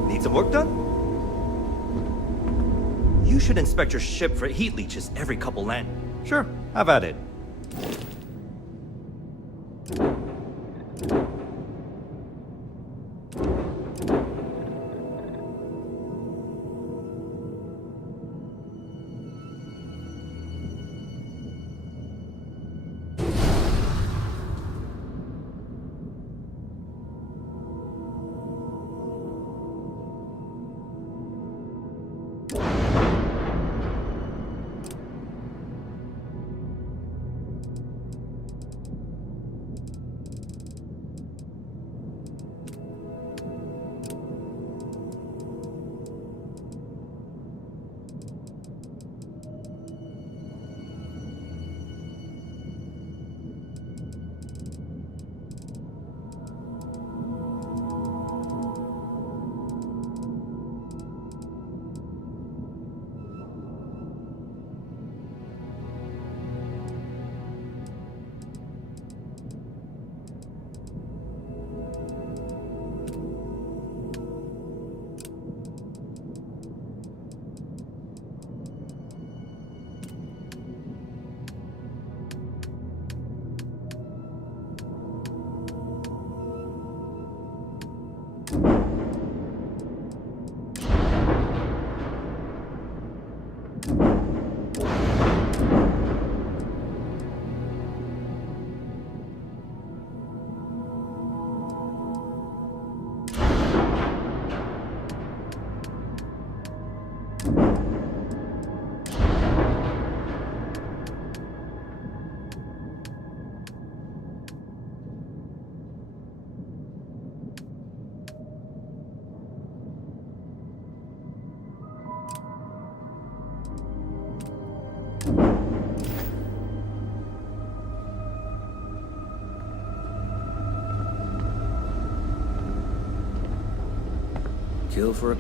Need some work done? You should inspect your ship for heat leeches every couple land. Sure, have at it. Kill for a...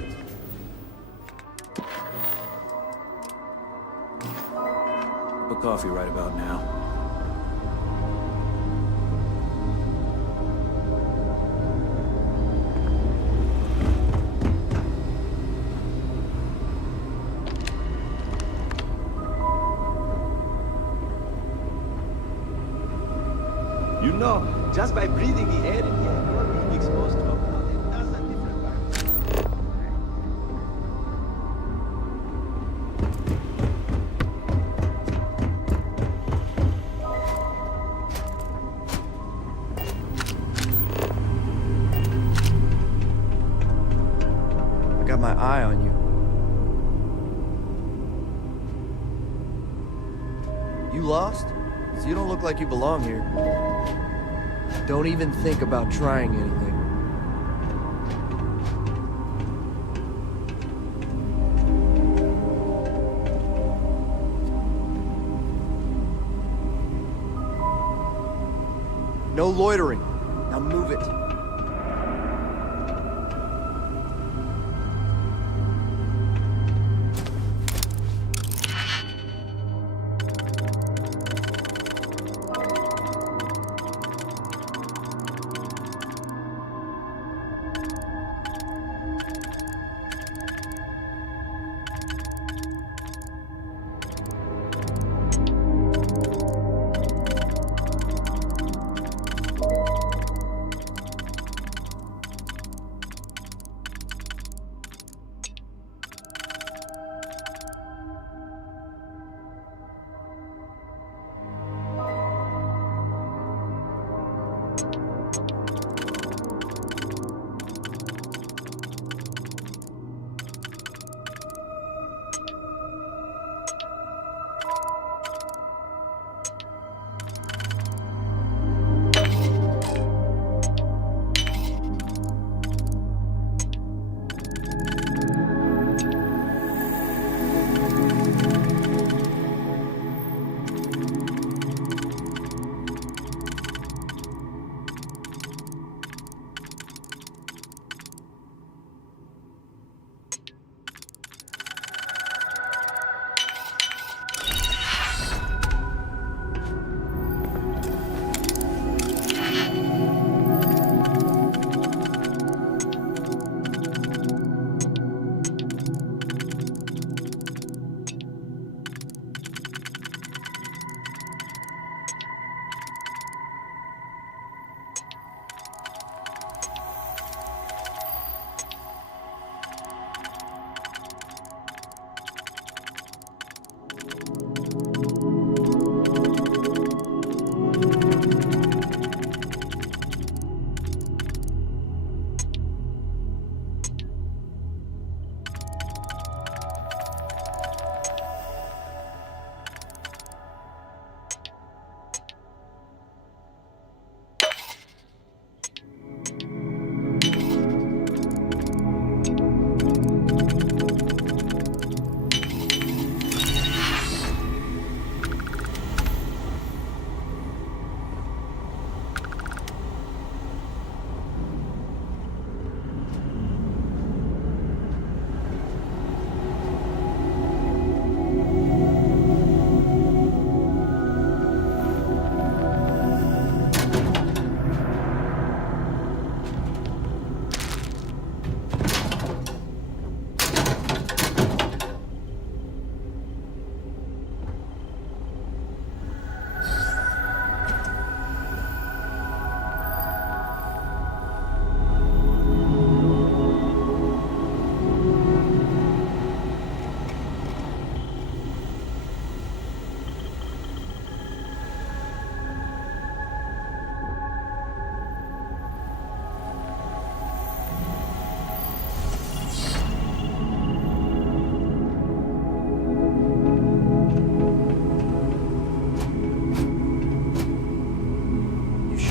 Cup of coffee right about now. You know, just by breathing the air in here, you're being exposed to about 1,000 different viruses. I got my eye on you. You lost? So you don't look like you belong here. Don't even think about trying anything. No loitering. Now move it.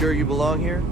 Sure you belong here?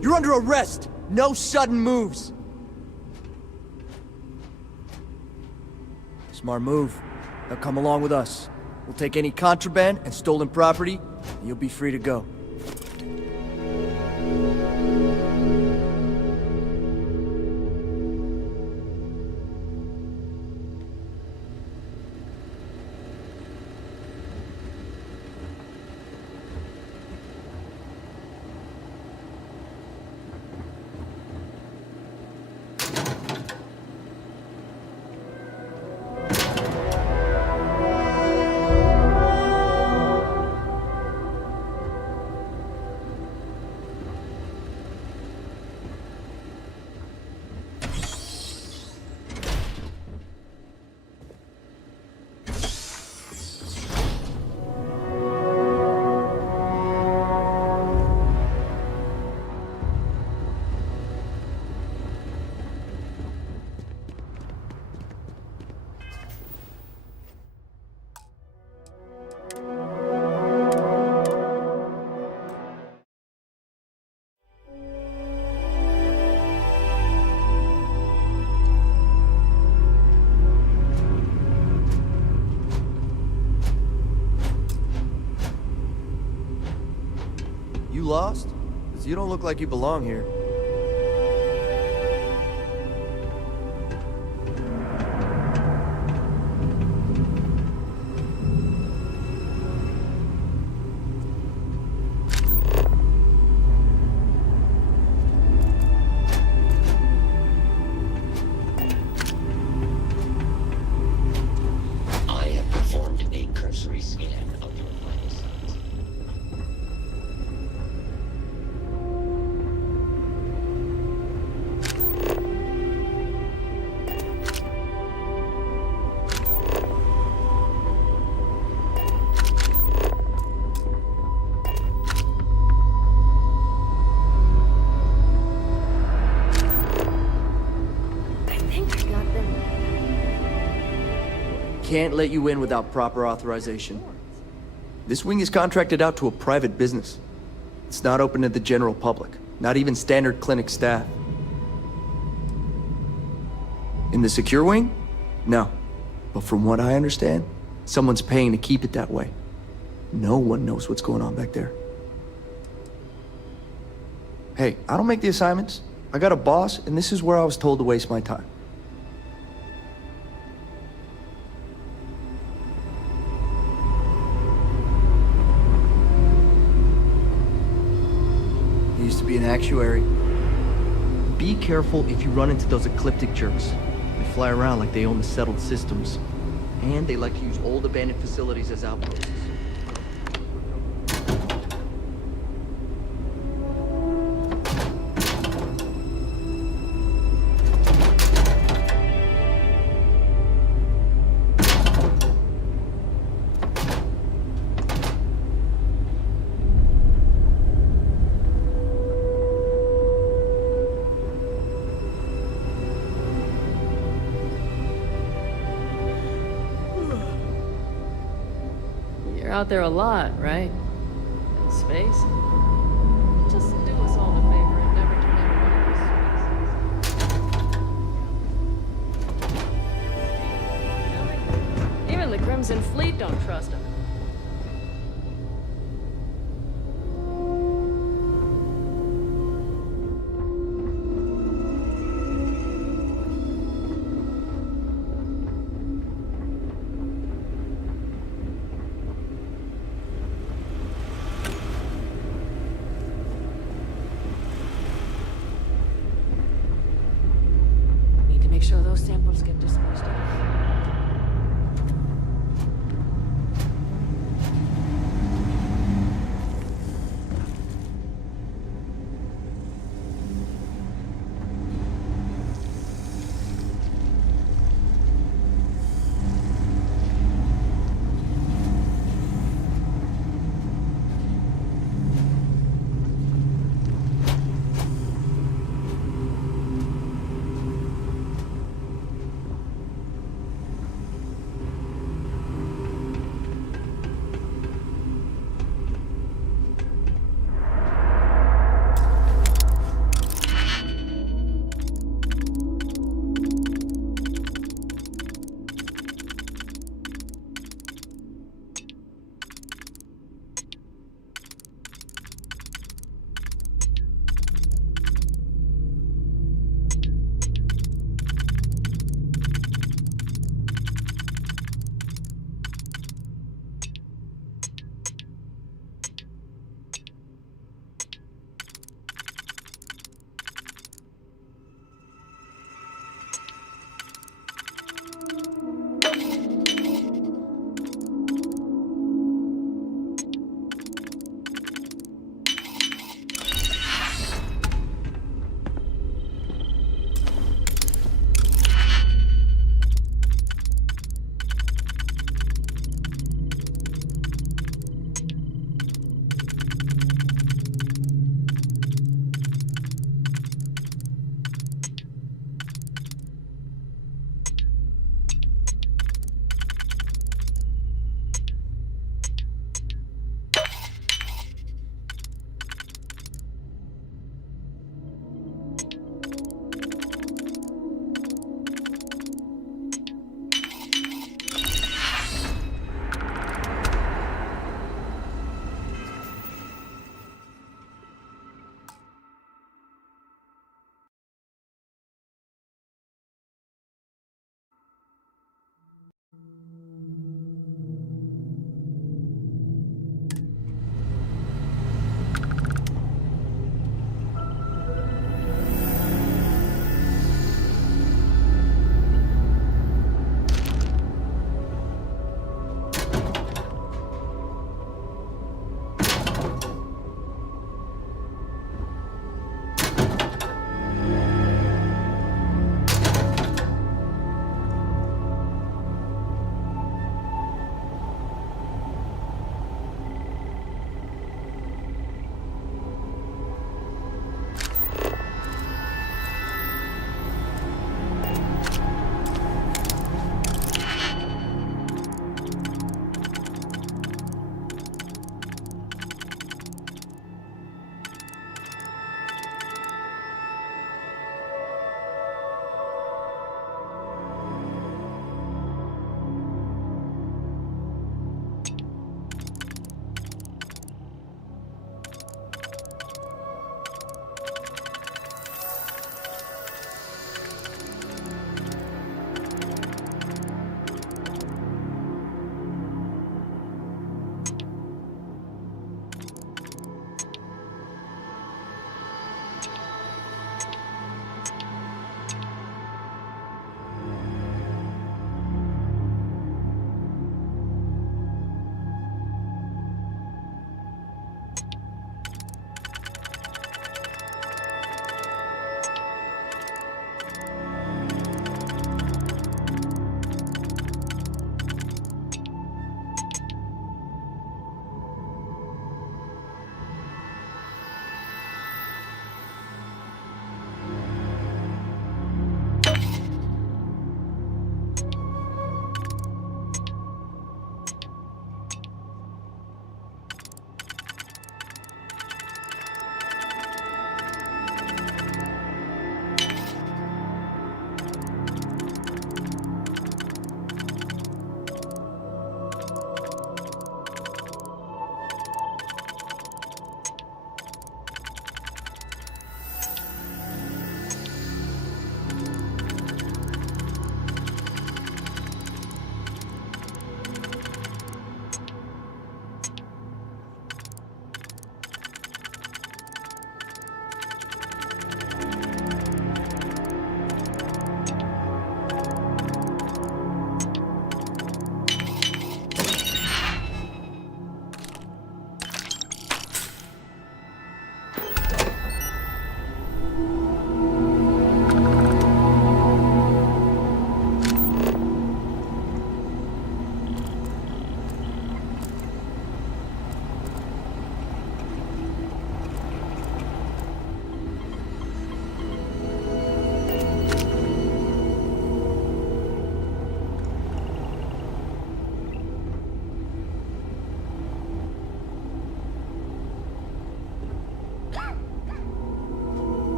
You're under arrest! No sudden moves! Smart move. Now come along with us. We'll take any contraband and stolen property, and you'll be free to go. lost? 'Cause you don't look like you belong here. I have performed a cursory scan of your vital signs. I think I got them. Can't let you in without proper authorization. This wing is contracted out to a private business. It's not open to the general public, not even standard clinic staff. In the secure wing? No. But from what I understand, someone's paying to keep it that way. No one knows what's going on back there. Hey, I don't make the assignments. I got a boss, and this is where I was told to waste my time. I used to be an actuary. Be careful if you run into those ecliptic jerks. They fly around like they own the settled systems. And they like to use old abandoned facilities as outposts. You're out there a lot, right? In space? Just do us all the favor and never turn anyone. Even the Crimson Fleet don't trust him. Need to make sure those samples get disposed of.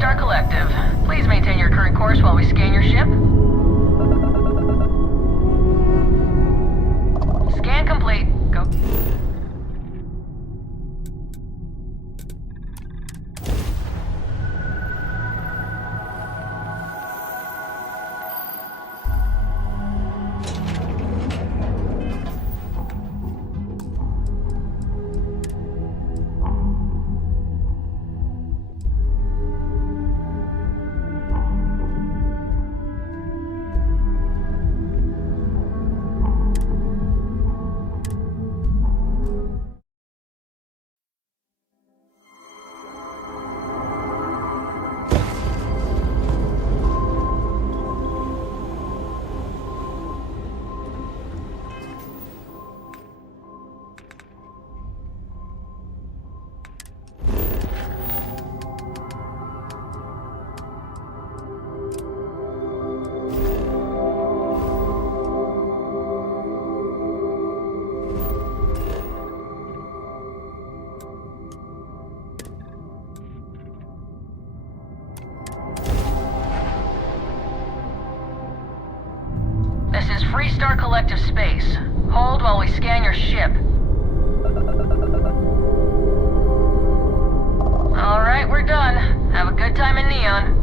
Freestar Collective. Please maintain your current course while we scan your ship. Scan complete. Go. This is Freestar Collective space. Hold while we scan your ship. Alright, we're done. Have a good time in Neon.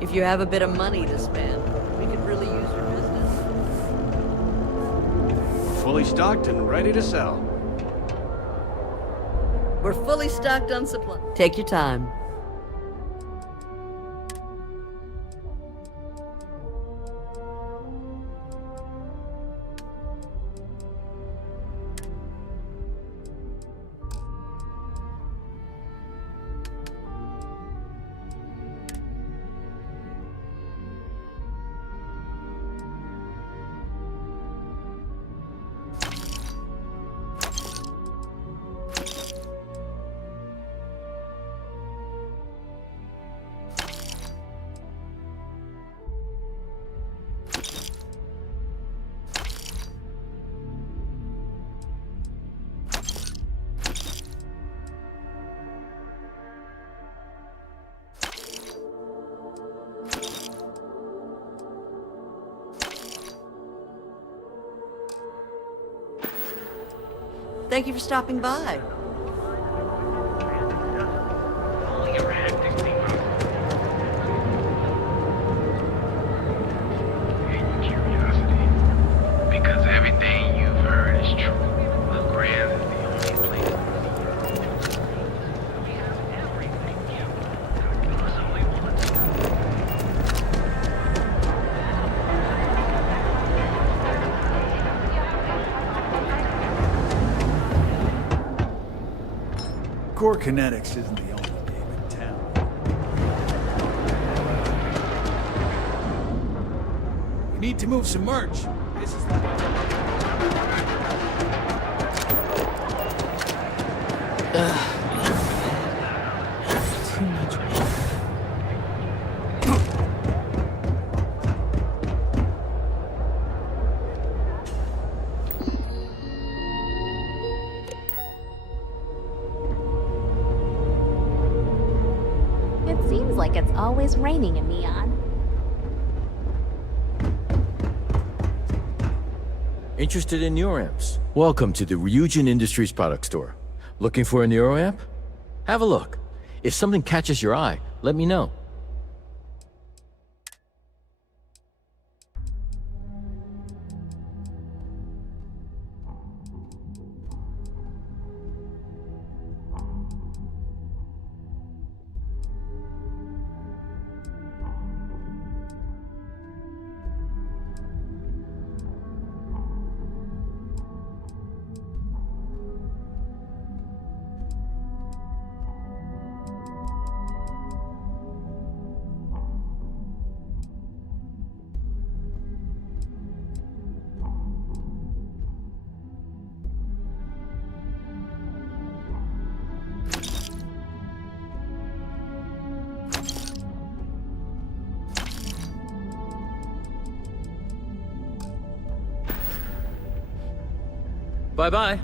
If you have a bit of money to spend, we could really use your business. We're fully stocked and ready to sell. We're fully stocked on supply. Take your time. Thank you for stopping by. Because everything you've heard is true. Grand is the only place. We have everything you possibly want. Core Kinetics isn't the only game in town. We need to move some merch. This is Too much. It seems like it's always raining in Neon. Interested in neuroamps? Welcome to the Ryujin Industries product store. Looking for a neuroamp? Have a look. If something catches your eye, let me know. Bye-bye.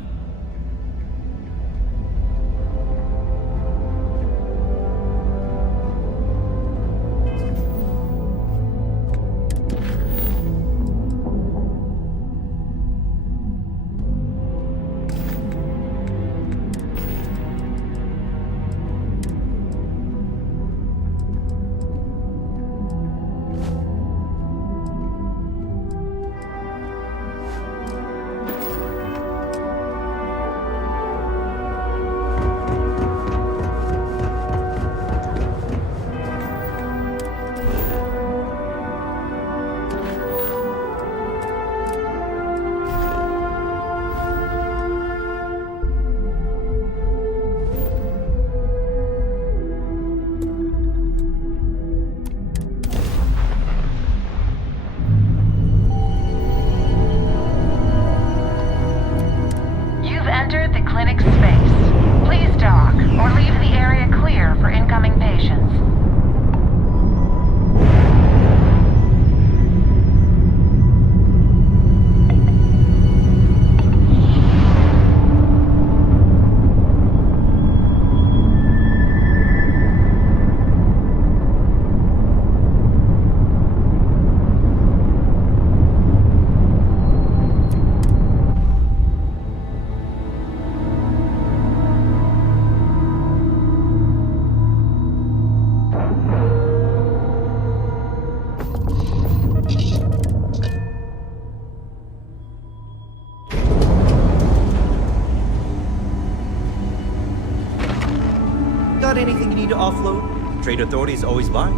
Got anything you need to offload? Trade authorities always buy.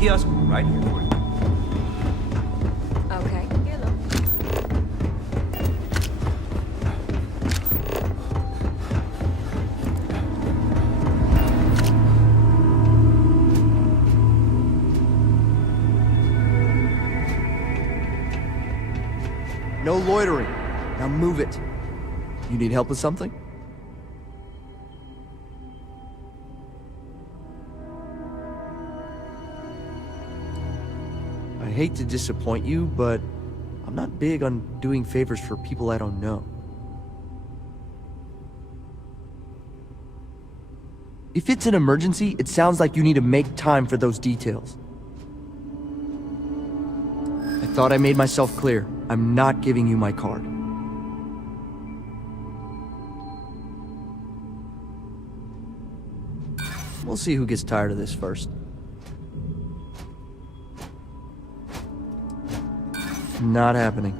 Kiosk right here for you. Okay, here, look. No loitering. Now move it. You need help with something? I hate to disappoint you, but I'm not big on doing favors for people I don't know. If it's an emergency, it sounds like you need to make time for those details. I thought I made myself clear. I'm not giving you my card. We'll see who gets tired of this first. Not happening.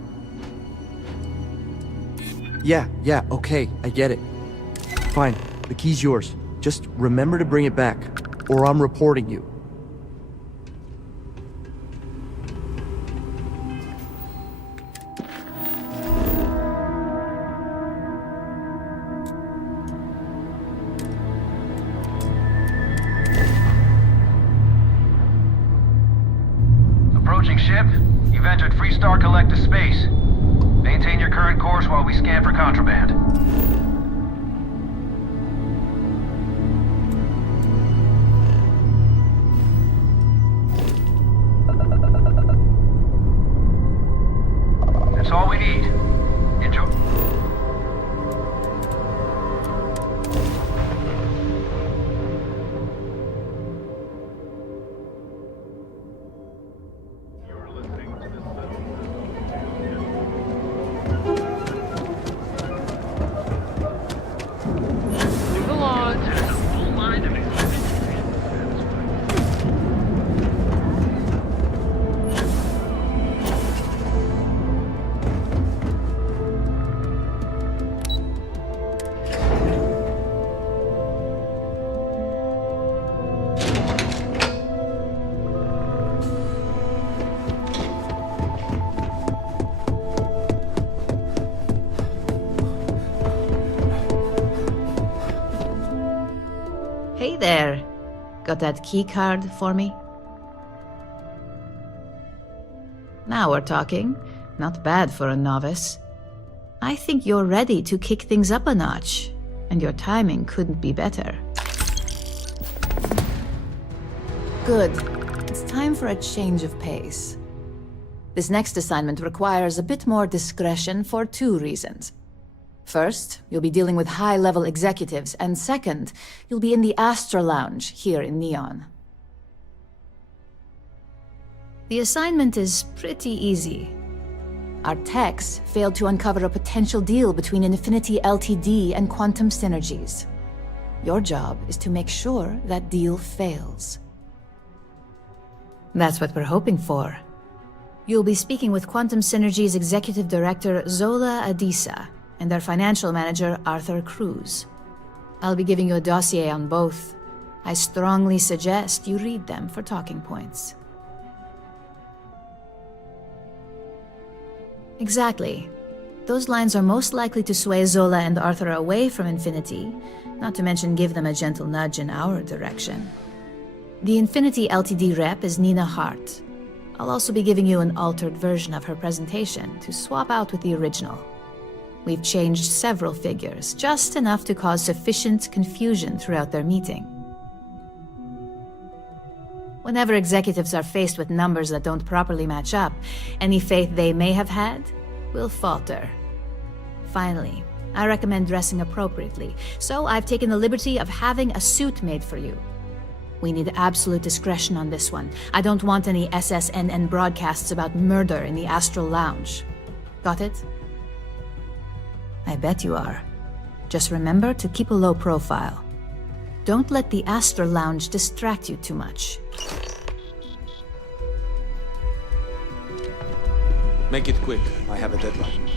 Yeah, okay, I get it. Fine, the key's yours. Just remember to bring it back, or I'm reporting you. Approaching ship. You've entered Freestar Collective space. Maintain your current course while we scan for contraband. That's all we need. Enjoy. You're listening to the Hey there. Got that key card for me? Now we're talking. Not bad for a novice. I think you're ready to kick things up a notch, and your timing couldn't be better. Good. It's time for a change of pace. This next assignment requires a bit more discretion for 2 reasons. First, you'll be dealing with high-level executives, and second, you'll be in the Astra Lounge here in Neon. The assignment is pretty easy. Our techs failed to uncover a potential deal between Infinity Ltd and Quantum Synergies. Your job is to make sure that deal fails. That's what we're hoping for. You'll be speaking with Quantum Synergy's Executive Director Zola Adisa and their Financial Manager Arthur Cruz. I'll be giving you a dossier on both. I strongly suggest you read them for talking points. Exactly. Those lines are most likely to sway Zola and Arthur away from Infinity, not to mention give them a gentle nudge in our direction. The Infinity Ltd rep is Nina Hart. I'll also be giving you an altered version of her presentation to swap out with the original. We've changed several figures, just enough to cause sufficient confusion throughout their meeting. Whenever executives are faced with numbers that don't properly match up, any faith they may have had will falter. Finally, I recommend dressing appropriately, so I've taken the liberty of having a suit made for you. We need absolute discretion on this one. I don't want any SSNN broadcasts about murder in the Astral Lounge. Got it? I bet you are. Just remember to keep a low profile. Don't let the Astral Lounge distract you too much. Make it quick. I have a deadline.